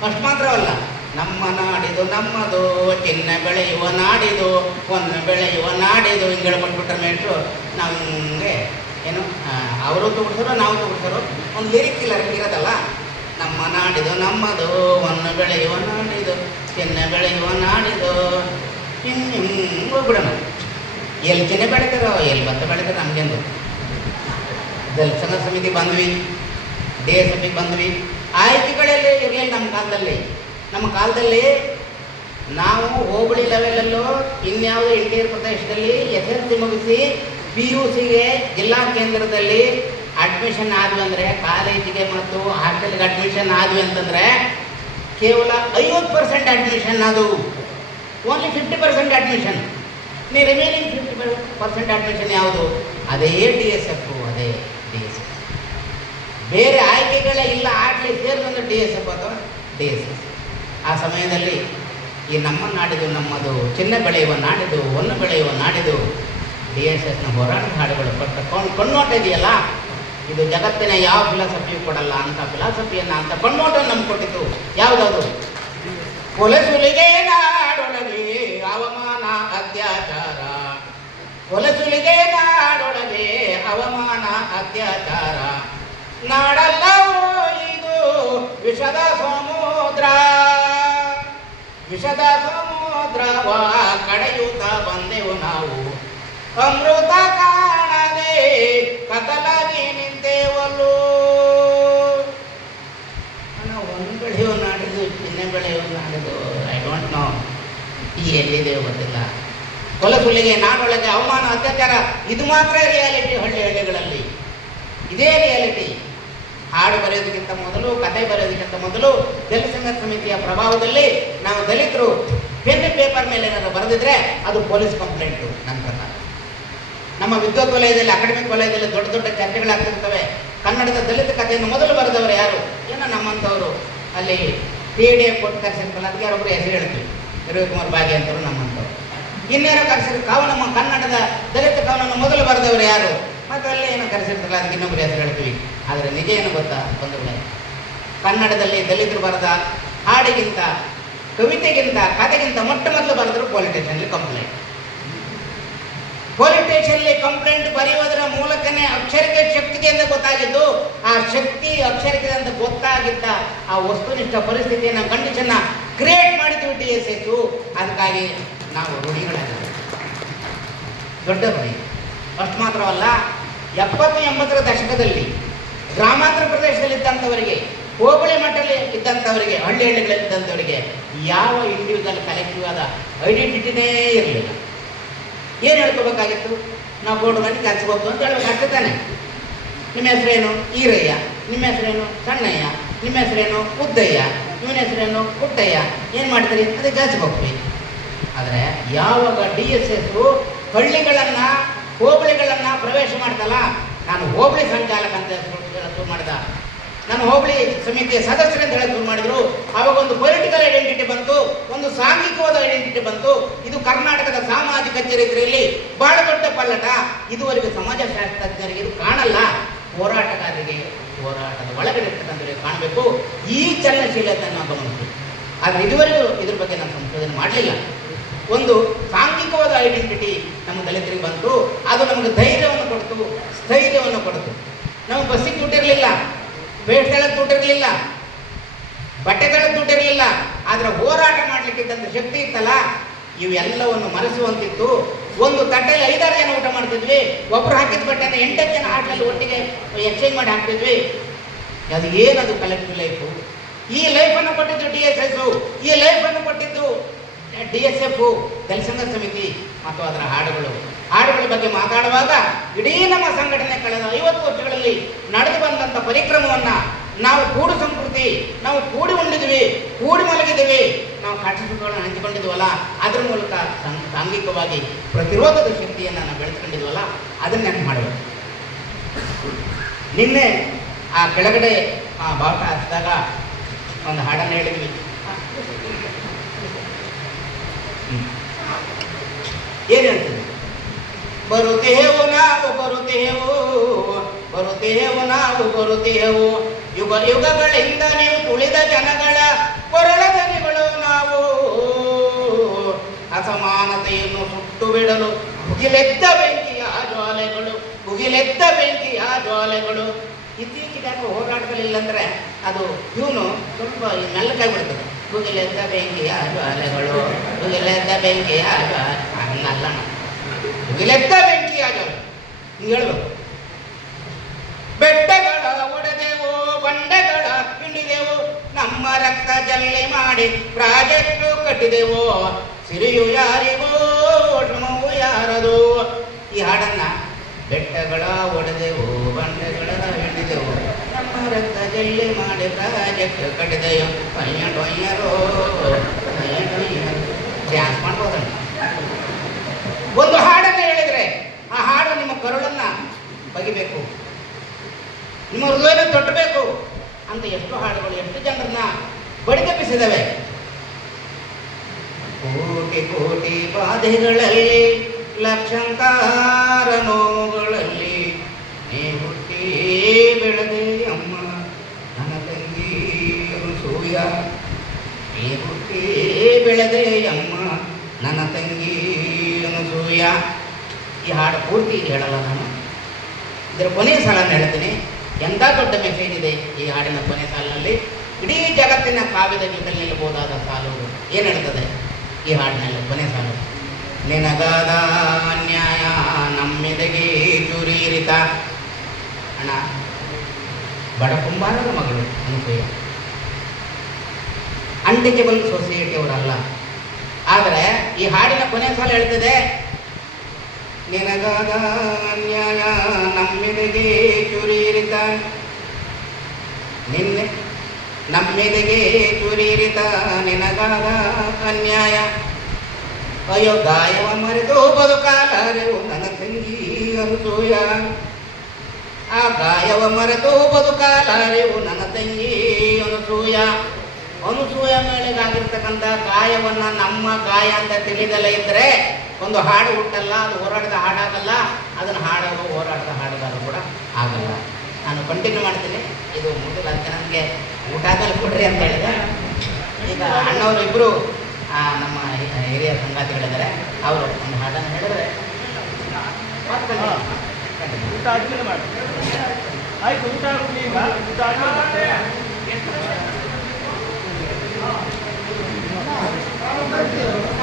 ಅಷ್ಟು ಮಾತ್ರವಲ್ಲ, ನಮ್ಮ ನಾಡಿದು ನಮ್ಮದು, ಚಿನ್ನ ಬೆಳೆಯುವ ನಾಡಿದು, ಹೊನ್ನು ಬೆಳೆಯುವ ನಾಡಿದು ಹಿಂಗೆ ಹೇಳ್ಕೊಟ್ಬಿಟ್ರೆ ಮೇಟ್ರು ನಮಗೆ ಏನು ಅವರು ತೋರಿಸೋರು ನಾವು ತೋರಿಸೋರು ಒಂದು ಲಿರಿಕ್ ಇಲ್ಲ ಇರೋದಲ್ಲ. ನಮ್ಮ ನಾಡಿದು ನಮ್ಮದು, ಹೊನ್ನು ಬೆಳೆಯುವ ನಾಡಿದು, ಚಿನ್ನ ಬೆಳೆಯುವ ನಾಡಿದು, ಹಿಂಗೆ ಹೋಗ್ಬಿಡೋಣ. ಎಲ್ಲಿ ಚಿನ್ನ ಬೆಳೀತಾರೋ ಎಲ್ಲಿ ಭತ್ತ ಬೆಳೀತಾರೋ ನಮಗೆಂದು. ದಲಿತ ಸಂಘ ಸಮಿತಿ ಬಂದ್ವಿ, DSFಗೆ ಬಂದ್ವಿ. ಆಯ್ಕೆಗಳೆಲ್ಲ ಇರಲಿಲ್ಲ ನಮ್ಮ ಕಾಲದಲ್ಲಿ. ನಮ್ಮ ಕಾಲದಲ್ಲಿ ನಾವು ಹೋಬಳಿ ಲೆವೆಲಲ್ಲೂ ಇನ್ಯಾವುದೋ ಇಂಟೀರಿಯರ್ ಪ್ರದೇಶದಲ್ಲಿ SSLC ಮುಗಿಸಿ PUCಗೆ ಜಿಲ್ಲಾ ಕೇಂದ್ರದಲ್ಲಿ ಅಡ್ಮಿಷನ್ ಆದ್ವಿ ಅಂದರೆ, ಕಾಲೇಜಿಗೆ ಮತ್ತು ಹಾಸ್ಟೆಲ್ಗೆ ಅಡ್ಮಿಷನ್ ಆದ್ವಿ ಅಂತಂದರೆ ಕೇವಲ 50% ಅಡ್ಮಿಷನ್. ಅದು ಓನ್ಲಿ 50% ಅಡ್ಮಿಷನ್. ರಿಮೈನಿಂಗ್ 50% ಅಡ್ಮಿಷನ್ ಯಾವುದು? ಅದೇ DSF. ಅದೇ DSF. ಬೇರೆ ಆಯ್ಕೆಗಳೇ ಇಲ್ಲ. ಆಗಲೇ ಸೇರಿದಂದ್ರೆ DSF ಅಥವಾ DSS. ಆ ಸಮಯದಲ್ಲಿ ಈ ನಮ್ಮ ನಾಡಿದು ನಮ್ಮದು, ಚಿನ್ನ ಬೆಳೆಯುವ ನಾಡಿದು, ಹೊನ್ನು ಬೆಳೆಯುವ ನಾಡಿದು, DSSನ ಹೋರಾಟದ ಹಾಡುಗಳು ಕೊಟ್ಟ ಕೊಂಡೋಟ ಇದೆಯಲ್ಲ, ಇದು ಜಗತ್ತಿನ ಯಾವ ಫಿಲಾಸಫಿಯೂ ಕೊಡಲ್ಲ ಅಂತ ಫಿಲಾಸಫಿಯನ್ನು ಅಂತ ಕೊಂಡೋಟವನ್ನು ನಮ್ಗೆ ಕೊಟ್ಟಿತ್ತು. ಯಾವುದಾದ್ರು ಕೊಲೆಸುಲಿಗೆ ನಾಡೊಳಗೆ ಅವಮಾನ ಅತ್ಯಾಚಾರ, ಕೊಲೆಸುಲಿಗೆ ನಾಡೊಳಗೆ ಅವಮಾನ ಅತ್ಯಾಚಾರ, ನಾಡಲ್ಲವೋ ಇದು ವಿಷದ ಸಮುದ್ರ, ವಿಷದ ಸಮುದ್ರವ ಕಡೆಯುತ್ತ ಬಂದೆವು ನಾವು, ಅಮೃತ ಕಾಣದೆ ಕತ್ತಲಾಗಿ ನಿಂತೇವಲ್ಲೂ. ಒಂದು ಬೆಳೆಯುವ ನಾಡಿದ್ದು, ಚಿನ್ನ ಬೆಳೆಯುವ ನಾಡಿದ್ದು, ಐ ಡೋಂಟ್ ನೋ ಎಲ್ಲಿದೆ ಗೊತ್ತಿಲ್ಲ. ಕೊಲೆಸುಲಿಗೆ ನಾಡೊಳಗೆ ಅವಮಾನ ಅತ್ಯಾಚಾರ, ಇದು ಮಾತ್ರ ರಿಯಾಲಿಟಿ. ಹಳ್ಳಿಗಳಲ್ಲಿ ಇದೇ ರಿಯಾಲಿಟಿ. ಹಾಡು ಬರೆಯೋದಕ್ಕಿಂತ ಮೊದಲು, ಕತೆ ಬರೆಯೋದಕ್ಕಿಂತ ಮೊದಲು ದಲಿತ ಸಂಘ ಸಮಿತಿಯ ಪ್ರಭಾವದಲ್ಲಿ ನಾವು ದಲಿತರು ಪೆನ್ ಪೇಪರ್ ಮೇಲೆ ಏನಾದ್ರು ಬರೆದಿದ್ರೆ ಅದು ಪೊಲೀಸ್ ಕಂಪ್ಲೇಂಟು ನನ್ನ ಪ್ರಕಾರ. ನಮ್ಮ ವಿದ್ವತ್ ವಲಯದಲ್ಲಿ, ಅಕಾಡೆಮಿಕ್ ವಲಯದಲ್ಲಿ ದೊಡ್ಡ ದೊಡ್ಡ ಚರ್ಚೆಗಳಾಗ್ತಿರ್ತವೆ. ಕನ್ನಡದ ದಲಿತ ಕಥೆಯನ್ನು ಮೊದಲು ಬರೆದವರು ಯಾರು? ಏನೋ ನಮ್ಮಂಥವ್ರು ಅಲ್ಲಿ PDF ಕೊಟ್ಟು ಕರೆಸಿರ್ತಾರೆ, ಅದಕ್ಕೆ ಯಾರೊಬ್ಬರು ಹೆಸರು ಹೇಳ್ತೀವಿ, ರವಿಕುಮಾರ್ ಬಾಗಿ ಅಂತವರು ನಮ್ಮಂಥವ್ರು. ಇನ್ನೇನೋ ಕರೆಸಿರ್ ಕಾವು ನಮ್ಮ ಕನ್ನಡದ ದಲಿತ ಕಾವನನ್ನು ಮೊದಲು ಬರೆದವರು ಯಾರು? ಮತ್ತು ಅಲ್ಲೇ ಏನೋ ಕರೆಸಿರ್ತಾರಲ್ಲ, ಅದಕ್ಕೆ ಇನ್ನೊಬ್ಬರು ಹೆಸರು ಹೇಳ್ತೀವಿ. ಆದರೆ ನಿಜ ಏನು ಗೊತ್ತಾ ಬಂಧುಗಳೇ, ಕನ್ನಡದಲ್ಲಿ ದಲಿತರು ಬರೆದ ಹಾಡಿಗಿಂತ, ಕವಿತೆಗಿಂತ, ಕಥೆಗಿಂತ ಮೊಟ್ಟ ಮೊದಲು ಬರೆದರು ಪೊಲೀಸ್ ಸ್ಟೇಷನ್ಲಿ ಕಂಪ್ಲೇಂಟ್. ಪೊಲೀಸ್ ಸ್ಟೇಷನ್ಲಿ ಕಂಪ್ಲೇಂಟ್ ಬರೆಯುವುದರ ಮೂಲಕನೇ ಅಕ್ಷರಿಕೆ ಶಕ್ತಿಗೆ ಅಂತ ಗೊತ್ತಾಗಿದ್ದು, ಆ ಶಕ್ತಿ ಅಕ್ಷರಿಕೆ ಅಂತ ಗೊತ್ತಾಗಿದ್ದ ಆ ವಸ್ತುನಿಷ್ಠ ಪರಿಸ್ಥಿತಿಯನ್ನು, ಕಂಡೀಷನ್ನ ಕ್ರಿಯೇಟ್ ಮಾಡಿದ್ವಿ DSS. ಅದಕ್ಕಾಗಿ ನಾವು ಋಣಿಗಳಾಗಿದ್ದೇವೆ, ದೊಡ್ಡ ಋಣಿ. ಅಷ್ಟು ಮಾತ್ರವಲ್ಲ, 70-80ರ ದಶಕದಲ್ಲಿ ಗ್ರಾಮಾಂತರ ಪ್ರದೇಶದಲ್ಲಿದ್ದಂಥವರಿಗೆ, ಹೋಬಳಿ ಮಟ್ಟದಲ್ಲಿ ಇದ್ದಂಥವರಿಗೆ, ಹಳ್ಳಿಗಳಿದ್ದಂಥವರಿಗೆ ಯಾವ ಇಂಡಿವಿಜುವಲ್ ಕಲೆಕ್ಟಿವ್ ಆದ ಐಡೆಂಟಿಟಿನೇ ಇರಲಿಲ್ಲ. ಏನು ಹೇಳ್ಕೋಬೇಕಾಗಿತ್ತು? ನಾವು ಗೋಡು ಮನೆ ಕೆಲಸಕ್ಕೆ ಹೋಗ್ತು ಅಂತ ಹೇಳ್ಬೇಕು, ಅಷ್ಟೇ ತಾನೆ. ನಿಮ್ಮ ಹೆಸರೇನು? ಈರಯ್ಯ. ನಿಮ್ಮ ಹೆಸರೇನು? ಸಣ್ಣಯ್ಯ. ನಿಮ್ಮ ಹೆಸರೇನು? ಉದ್ದಯ್ಯ. ಇವನ ಹೆಸರೇನು? ಪುಟ್ಟಯ್ಯ. ಏನು ಮಾಡ್ತೀರಿ? ಅದೇ ಕೆಲಸಕ್ಕೆ ಹೋಗ್ತೀವಿ. ಆದರೆ ಯಾವಾಗ DSS ಹಳ್ಳಿಗಳನ್ನು, ಹೋಬಳಿಗಳನ್ನು ಪ್ರವೇಶ ಮಾಡ್ತಲ್ಲ, ನಾನು ಹೋಬಳಿ ಸಂಚಾಲಕ ಅಂತ ಶುರು ಮಾಡಿದ, ನಾನು ಹೋಬಳಿ ಸಮಿತಿಯ ಸದಸ್ಯರಂತ ಹೇಳಿ ಶುರು ಮಾಡಿದ್ರು. ಆವಾಗ ಒಂದು ಪೊಲಿಟಿಕಲ್ ಐಡೆಂಟಿಟಿ ಬಂತು, ಒಂದು ಸಾಂಘಿಕವಾದ ಐಡೆಂಟಿಟಿ ಬಂತು. ಇದು ಕರ್ನಾಟಕದ ಸಾಮಾಜಿಕ ಚರಿತ್ರೆಯಲ್ಲಿ ಬಹಳ ದೊಡ್ಡ ಪಲ್ಲಟ. ಇದುವರೆಗೆ ಸಮಾಜಶಾಸ್ತ್ರಜ್ಞರಿಗೆ ಇದು ಕಾಣಲ್ಲ, ಹೋರಾಟಗಾರರಿಗೆ, ಹೋರಾಟದ ಒಳಗಡೆ ಇರ್ತಕ್ಕಂಥವರಿಗೆ ಕಾಣಬೇಕು. ಈ ಚಲನಶೀಲತೆಯನ್ನು ಗಮನಿಸಿ. ಆದರೆ ಇದುವರೆಗೂ ಇದ್ರ ಬಗ್ಗೆ ನಾನು ಸಂಶೋಧನೆ ಮಾಡಲಿಲ್ಲ. ಒಂದು ಸಾಂಘಿಕವಾದ ಐಡೆಂಟಿಟಿ ನಮ್ಮ ದಲಿತರಿಗೆ ಬಂತು, ಅದು ನಮಗೆ ಧೈರ್ಯವನ್ನು ಕೊಡ್ತು, ಸ್ಥೈರ್ಯವನ್ನು ಕೊಡ್ತು. ನಮಗೆ ಬಸ್ಸಿಗೆ ದುಡ್ಡಿರಲಿಲ್ಲ, ಬೇಟ್ ಹೇಳಕ್ಕೆ ದುಡ್ಡಿರಲಿಲ್ಲ, ಬಟ್ಟೆ ತಳಕ್ಕೆ ದುಡ್ಡಿರಲಿಲ್ಲ, ಆದರೆ ಹೋರಾಟ ಮಾಡಲಿಕ್ಕಿದ್ದಂಥ ಶಕ್ತಿ ಇತ್ತಲ್ಲ, ಇವೆಲ್ಲವನ್ನು ಮರೆಸುವಂತಿತ್ತು. ಒಂದು ತಟ್ಟೆಯಲ್ಲಿ 5-6 ಜನ ಊಟ ಮಾಡ್ತಿದ್ವಿ, ಒಬ್ಬರು ಹಾಕಿದ ಬಟ್ಟೆನ 8 ಜನ ಹಾಟ್ಲಲ್ಲಿ ಒಟ್ಟಿಗೆ ಎಕ್ಸ್ಚೇಂಜ್ ಮಾಡಿ ಹಾಕ್ತಿದ್ವಿ. ಅದು ಏನದು ಕಲೆಕ್ಟಿವ್ ಲೈಫು? ಈ ಲೈಫನ್ನು ಕೊಟ್ಟಿದ್ದು DSS, ಈ ಲೈಫನ್ನು ಕೊಟ್ಟಿದ್ದು DSF, ದಲಿತ ಸಂಘರ್ಷ ಸಮಿತಿ ಮತ್ತು ಅದರ ಹಾಡುಗಳ ಬಗ್ಗೆ ಮಾತಾಡುವಾಗ ಇಡೀ ನಮ್ಮ ಸಂಘಟನೆ ಕಳೆದ 50 ವರ್ಷಗಳಲ್ಲಿ ನಡೆದು ಬಂದಂಥ ಪರಿಕ್ರಮವನ್ನು, ನಾವು ಕೂಡು ಸಂಸ್ಕೃತಿ, ನಾವು ಕೂಡಿ ಉಂಡಿದ್ವಿ, ಕೂಡಿ ಮಲಗಿದ್ದೀವಿ, ನಾವು ಕಷ್ಟಗಳನ್ನು ಹಂಚಿಕೊಂಡಿದ್ವಲ್ಲ, ಅದರ ಮೂಲಕ ಸಾಂಘಿಕವಾಗಿ ಪ್ರತಿರೋಧದ ಶಕ್ತಿಯನ್ನು ನಾವು ಬೆಳೆಸ್ಕೊಂಡಿದ್ವಲ್ಲ, ಅದನ್ನ ನೆನಪು ಮಾಡಬೇಕು. ನಿನ್ನೆ ಆ ಕೆಳಗಡೆ ಆ ಬಾವುಟ ಹಚ್ಚಿದಾಗ ಒಂದು ಹಾಡನ್ನು ಹೇಳಿದ್ವಿ. ಏನು ಹೇಳ್ತೀವಿ? ಬರುತ್ತೇವು ನಾವು, ಬರುತ್ತೇವು, ಬರುತ್ತೇವು ನಾವು, ಬರುತ್ತೇವು, ಯುಗ ಯುಗಗಳಿಂದ ನೀವು ತುಳಿದ ಜನಗಳ ಕೊರಳದನಿಗಳು ನಾವು. ಅಸಮಾನತೆಯನ್ನು ಸುಟ್ಟು ಬಿಡಲು ಮುಗಿಲೆದ್ದ ಬೆಂಕಿಯ ಜ್ವಾಲೆಗಳು, ಮುಗಿಲೆದ್ದ ಬೆಂಕಿಯ ಜ್ವಾಲೆಗಳು. ಇತ್ತೀಚೆಗೆ ಯಾಕೆ ಹೋರಾಟದಲ್ಲಿ ಇಲ್ಲಂದ್ರೆ ಅದು ಇವನು ಸ್ವಲ್ಪ ಮೆಲ್ಲಕ್ಕಾಗ್ಬಿಡ್ತದೆ. ಮುಗಿಲೆದ್ದ ಬೆಂಕಿಯ ಜ್ವಾಲೆಗಳು, ಮುಗಿಲೆದ್ದ ಬೆಂಕಿಯ ಜ್ವಾಲೆ, ಹಂಗಲ್ಲ, ಮುಗಿಲೆದ್ದ ಬೆಂಕಿಯ ಜ್ವಾಲೆ ಹಿಂಗೆ ಹೇಳ್ಬೇಕು. ಬೆಟ್ಟಗಳ ಒಡೆದೆವು, ಬಂಡೆಗಳ ಹಿಂಡಿದೆವು, ನಮ್ಮ ರಕ್ತ ಜಲ್ಲೆ ಮಾಡಿ ಪ್ರಾಜೆಕ್ಟು ಕಟ್ಟಿದೆವು, ಸಿರಿಯು ಯಾರಿಗೂ ಶ್ರಮವು ಯಾರದು. ಈ ಹಾಡನ್ನ ಬೆಟ್ಟಗಳ ಒಡೆದೆವು, ಬಂಡೆಗಳ ಹಿಂಡಿದೆವು, ನಮ್ಮ ರಕ್ತ ಜಲ್ಲೆ ಮಾಡಿ ಪ್ರಾಜೆಕ್ಟ್ ಕಟ್ಟಿದೆವು, ಡ್ಯಾನ್ಸ್ ಮಾಡ್ಬೋದಣ್ಣ. ಒಂದು ಹಾಡನ್ನು ಹೇಳಿದರೆ ಆ ಹಾಡು ನಿಮ್ಮ ಕರುಳನ್ನು ಬಗಿಬೇಕು, ನಿಮ್ಮ ಹೃದಯನ ತೊಟ್ಟಬೇಕು ಅಂತ ಎಷ್ಟು ಹಾಡುಗಳು, ಎಷ್ಟು ಜನರನ್ನ ಬಡಿದೆಬ್ಬಿಸಿದವೆ. ಕೋಟಿ ಕೋಟಿ ಬಾಧೆಗಳಲ್ಲಿ, ಲಕ್ಷಾಂತರ ನೋವುಗಳಲ್ಲಿ, ನೀ ಹುಟ್ಟಿ ಬೆಳೆದೆ ಅಮ್ಮ ನನ್ನ ತಂಗಿ ಸೂಯ, ನೀ ಹುಟ್ಟಿ ಬೆಳೆದೆ ಅಮ್ಮ ನನ್ನ ತಂಗಿ ಸೂಯ. ಈ ಹಾಡು ಪೂರ್ತಿ ಹೇಳಲ್ಲ ನಾನು, ಇದರ ಕೊನೆಯ ಸಾಲನ್ನು ಹೇಳ್ತೀನಿ. ಎಂಥ ದೊಡ್ಡ ಮೆಸೇಜ್ ಇದೆ ಈ ಹಾಡಿನ ಕೊನೆ ಸಾಲಿನಲ್ಲಿ. ಇಡೀ ಜಗತ್ತಿನ ಕಾವ್ಯದ ಜೊತೆ ನಿಲ್ಲಬಹುದಾದ ಸಾಲು ಏನು ಹೇಳ್ತದೆ ಈ ಹಾಡಿನಲ್ಲಿ ಕೊನೆ ಸಾಲು? ನಿನಗಾದ ಅನ್ಯಾಯ ನಮ್ಮೆದೆಗೆ ಚೂರಿರಿತ. ಅಣ್ಣ, ಬಡ ಕುಂಬಾರರ ಮಗಳು ಅನುಸೂಯ, ಅನ್ಟಚಬಲ್ ಸೊಸೈಟಿಯವರಲ್ಲ. ಆದರೆ ಈ ಹಾಡಿನ ಕೊನೆ ಸಾಲ ಹೇಳ್ತದೆ, ನಿನಗಾದ ಅನ್ಯಾಯ ನಮ್ಮೆದೆಗೆ ಚೂರಿರಿತ, ನಿನ್ನೆ ನಮ್ಮೆದೆಗೆ ಚೂರಿರಿತ, ನಿನಗಾದ ಅನ್ಯಾಯ ಅಯ್ಯೋ ಗಾಯವ ಮರೆತು ಬದುಕಾಲಾರೆವು ನನ್ನ ತಂಗಿ ಅನುಸೂಯ. ಆ ಗಾಯವ ಮರೆತು ಬದುಕಾಲಾರೆವು ನನ್ನ ತಂಗಿ ಅನುಸೂಯ. ಅನುಸೂಯ ಮೇಳೆಗಾಗಿರ್ತಕ್ಕಂಥ ಗಾಯವನ್ನು ನಮ್ಮ ಗಾಯ ಅಂತ ತಿಳಿದಲೇ ಇದ್ದರೆ ಒಂದು ಹಾಡು ಹುಟ್ಟಲ್ಲ, ಅದು ಹೋರಾಟದ ಹಾಡಾಗಲ್ಲ, ಅದನ್ನು ಹಾಡೋದು ಹೋರಾಟದ ಹಾಡುಗಾರ ಕೂಡ ಆಗಲ್ಲ. ನಾನು ಕಂಟಿನ್ಯೂ ಮಾಡ್ತೀನಿ. ಇದು ಮೊದಲು ಅದಕ್ಕೆ ನನಗೆ ಊಟ ಹಾಕಲು ಕೊಡ್ರಿ ಅಂತ ಹೇಳಿದೆ. ಈಗ ಅಣ್ಣವರು ಇಬ್ಬರು ನಮ್ಮ ಹಿರಿಯ ಸಂಗಾತಿಗಳಿದ್ದಾರೆ, ಅವರು ಒಂದು ಹಾಡನ್ನು ಹೇಳಿದ್ರೆ ಊಟ ಆದ್ಮೇಲೆ ಮಾಡಿ. ಆಯ್ತು, ಊಟ ಆಡ್ತೀನಿ ಈಗ. ಊಟ ಆದ್ಮೇಲೆ Thank you.